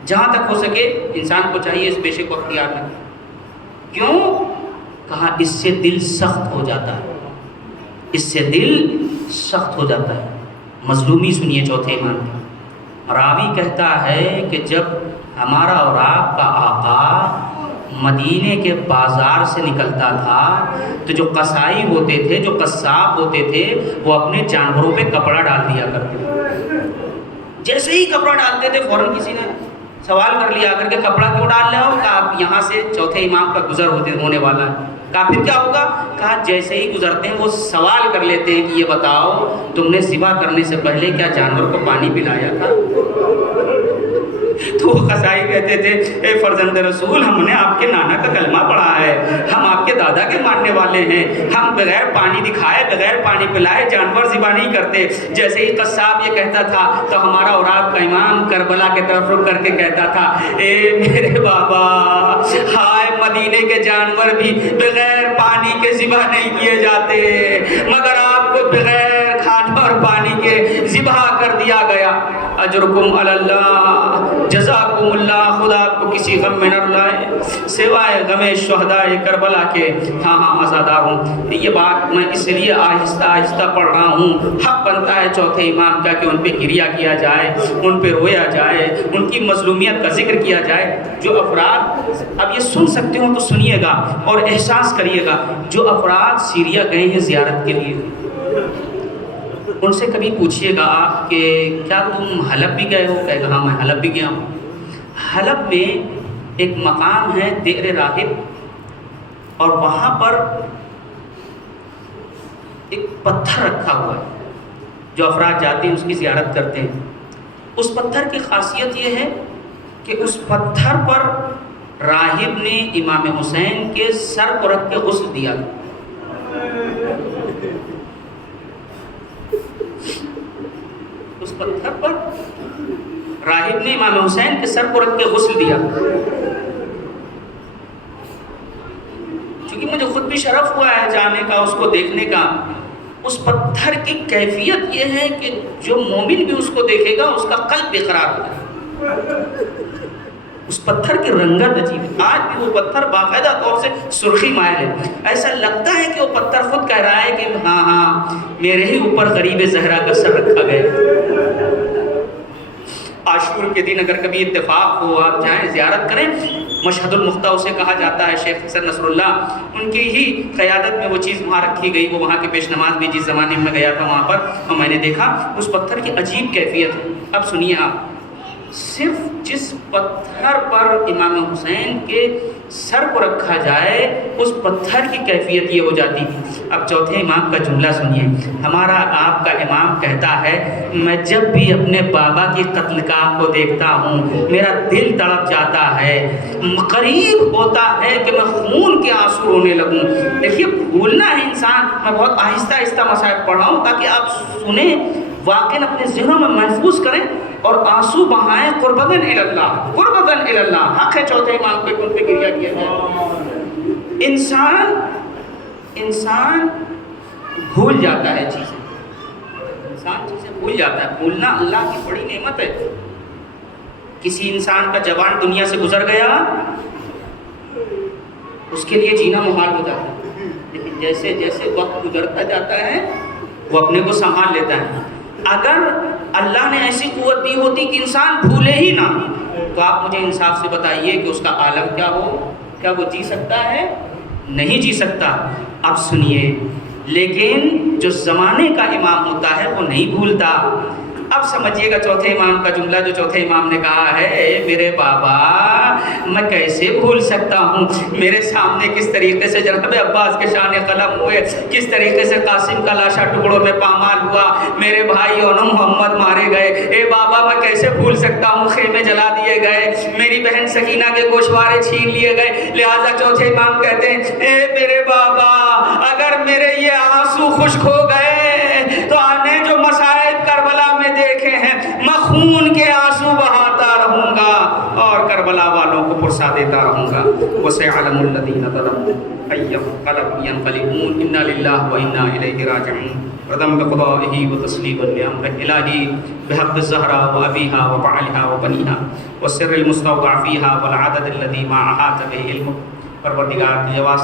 جہاں تک ہو سکے انسان کو چاہیے اس پیشے کو اختیار نہ کرے۔ کیوں؟ کہا اس سے دل سخت ہو جاتا ہے، اس سے دل سخت ہو جاتا ہے۔ مظلومی سنیے چوتھے ایمان کی، راوی کہتا ہے کہ جب ہمارا اور آپ کا آقا مدینے کے بازار سے نکلتا تھا تو جو قصائی ہوتے تھے، جو قصاب ہوتے تھے، وہ اپنے جانوروں پہ کپڑا ڈال دیا کرتے تھے۔ جیسے ہی کپڑا ڈالتے تھے فوراً کسی نے سوال کر لیا کر کے کپڑا کیوں ڈال رہے ہو؟ کہا آپ یہاں سے چوتھے امام کا گزر ہونے والا ہے۔ کہا پھر کیا ہوگا؟ کہا جیسے ہی گزرتے ہیں وہ سوال کر لیتے ہیں کہ یہ بتاؤ تم نے ذبح کرنے سے پہلے کیا جانور کو پانی پلایا تھا؟ تو وہ قصائی کہتے تھے اے فرزند رسول، ہم نے آپ کے نانا کا کلمہ پڑھا ہے، ہم آپ کے دادا کے ماننے والے ہیں، ہم بغیر پانی دکھائے، بغیر پانی پلائے جانور ذبح نہیں کرتے۔ جیسے ہی قصاب یہ کہتا تھا تو ہمارا اور آپ کا امام کربلا کے طرف رخ کر کے کہتا تھا اے میرے بابا، ہائے مدینے کے جانور بھی بغیر پانی کے ذبح نہیں کیے جاتے، مگر آپ کو بغیر کھانے اور پانی کے ذبح کر دیا گیا۔ اجرکم علی اللہ، جزاکم اللہ، خدا آپ کو کسی غم میں نہ رلائے سوائے غم شہدائے کربلا کے۔ ہاں آزادار ہوں، یہ بات میں اس لیے آہستہ آہستہ پڑھ رہا ہوں، حق بنتا ہے چوتھے امام کا کہ ان پہ گریہ کیا جائے، ان پہ رویا جائے، ان کی مظلومیت کا ذکر کیا جائے۔ جو افراد، اب یہ سن سکتے ہو تو سنیے گا اور احساس کریے گا، جو افراد سیریا گئے ہیں زیارت کے لیے، ان سے کبھی پوچھئے گا آپ کہ کیا تم حلب بھی گئے ہو؟ کہے گا ہاں میں حلب بھی گیا ہوں۔ حلب میں ایک مقام ہے دئر راہب، اور وہاں پر ایک پتھر رکھا ہوا ہے، جو افراد جاتے ہیں اس کی زیارت کرتے ہیں۔ اس پتھر کی خاصیت یہ ہے کہ اس پتھر پر راہب نے امام حسین کے سر کو رکھ کے غسل دیا۔ اس پتھر پر راہب نے امام حسین کے سر کو رکھ کے غسل دیا۔ چونکہ مجھے خود بھی شرف ہوا ہے جانے کا، اس کو دیکھنے کا۔ اس پتھر کی کیفیت یہ ہے کہ جو مومن بھی اس کو دیکھے گا اس کا قلب بے قرار ہو جائے۔ اس پتھر کی رنگت عجیب ہے، آج بھی وہ پتھر باقاعدہ طور سے سرخی مائل ہے۔ ایسا لگتا ہے کہ وہ پتھر خود کہہ رہا ہے کہ ہاں میرے ہی اوپر غریب زہرا کا سر رکھا گیا۔ عاشور کے دن اگر کبھی اتفاق ہو آپ جائیں، زیارت کریں۔ مشہد المختہ اسے کہا جاتا ہے، شیخ حسن نصر اللہ ان کی ہی قیادت میں وہ چیز وہاں رکھی گئی۔ وہ وہاں کے پیش نماز بھی جس زمانے میں گیا تھا وہاں پر، اور میں نے دیکھا اس پتھر کی عجیب کیفیت ہے۔ اب سنیے آپ، صرف جس پتھر پر امام حسین کے سر کو رکھا جائے اس پتھر کی کیفیت یہ ہو جاتی تھی۔ اب چوتھے امام کا جملہ سنیے، ہمارا آپ کا امام کہتا ہے میں جب بھی اپنے بابا کی قتل گاہ کو دیکھتا ہوں میرا دل تڑپ جاتا ہے، قریب ہوتا ہے کہ میں خون کے آنسو رونے لگوں۔ دیکھیے بھولنا ہے انسان، میں بہت آہستہ آہستہ مسائل پڑھ رہا ہوں تاکہ آپ سنیں، واقعاً اپنے ذہنوں میں محفوظ کریں اور آنسو بہائیں قربتاً اللہ، قربتاً اللہ۔ حق ہے چوتھے امام پہ ان پہ گریہ کیا جائے۔ انسان بھول جاتا ہے چیزیں، انسان چیزیں بھول جاتا ہے۔ بھولنا اللہ کی بڑی نعمت ہے۔ کسی انسان کا جوان دنیا سے گزر گیا، اس کے لیے جینا محال ہو جاتا ہے، لیکن جیسے جیسے وقت گزرتا جاتا ہے وہ اپنے کو سنبھال لیتا ہے. اگر اللہ نے ایسی قوت دی ہوتی کہ انسان بھولے ہی نہ, تو آپ مجھے انصاف سے بتائیے کہ اس کا عالم کیا ہو؟ کیا وہ جی سکتا ہے؟ نہیں جی سکتا. اب سنیے, لیکن جو زمانے کا امام ہوتا ہے وہ نہیں بھولتا. اب سمجھیے گا چوتھے امام کا جملہ جو چوتھے امام نے کہا ہے, میرے بابا میں کیسے بھول سکتا ہوں, میرے سامنے کس طریقے سے جناب عباس کے شان قلم ہوئے, کس طریقے سے قاسم کا لاشا ٹکڑوں میں پامال ہوا, میرے بھائی اور محمد مارے گئے, اے بابا میں کیسے بھول سکتا ہوں, خیمے جلا دیے گئے, میری بہن سکینہ کے گوشوارے چھین لیے گئے. لہٰذا چوتھے امام کہتے ہیں, اے میرے بابا اگر میرے یہ آنسو خشک ہو گئے تو آنے جو مصائب کربلا میں دیکھے ہیں میں خون کے آنسو بہاتا رہوں گا اور کربلا والوں کو پرسا دیتا رہوں گا. وسيعلم الذين ظلموا أي منقلب ينقلبون إنا لله وإنا إليه راجعون. ردم بقضائه وتسليما لأمره الإلهي بحق الزهراء وأبيها وبعلها وبنيها والسر المستودع فيها والعدد الذي ما أحاط به علمه. پروردگار کی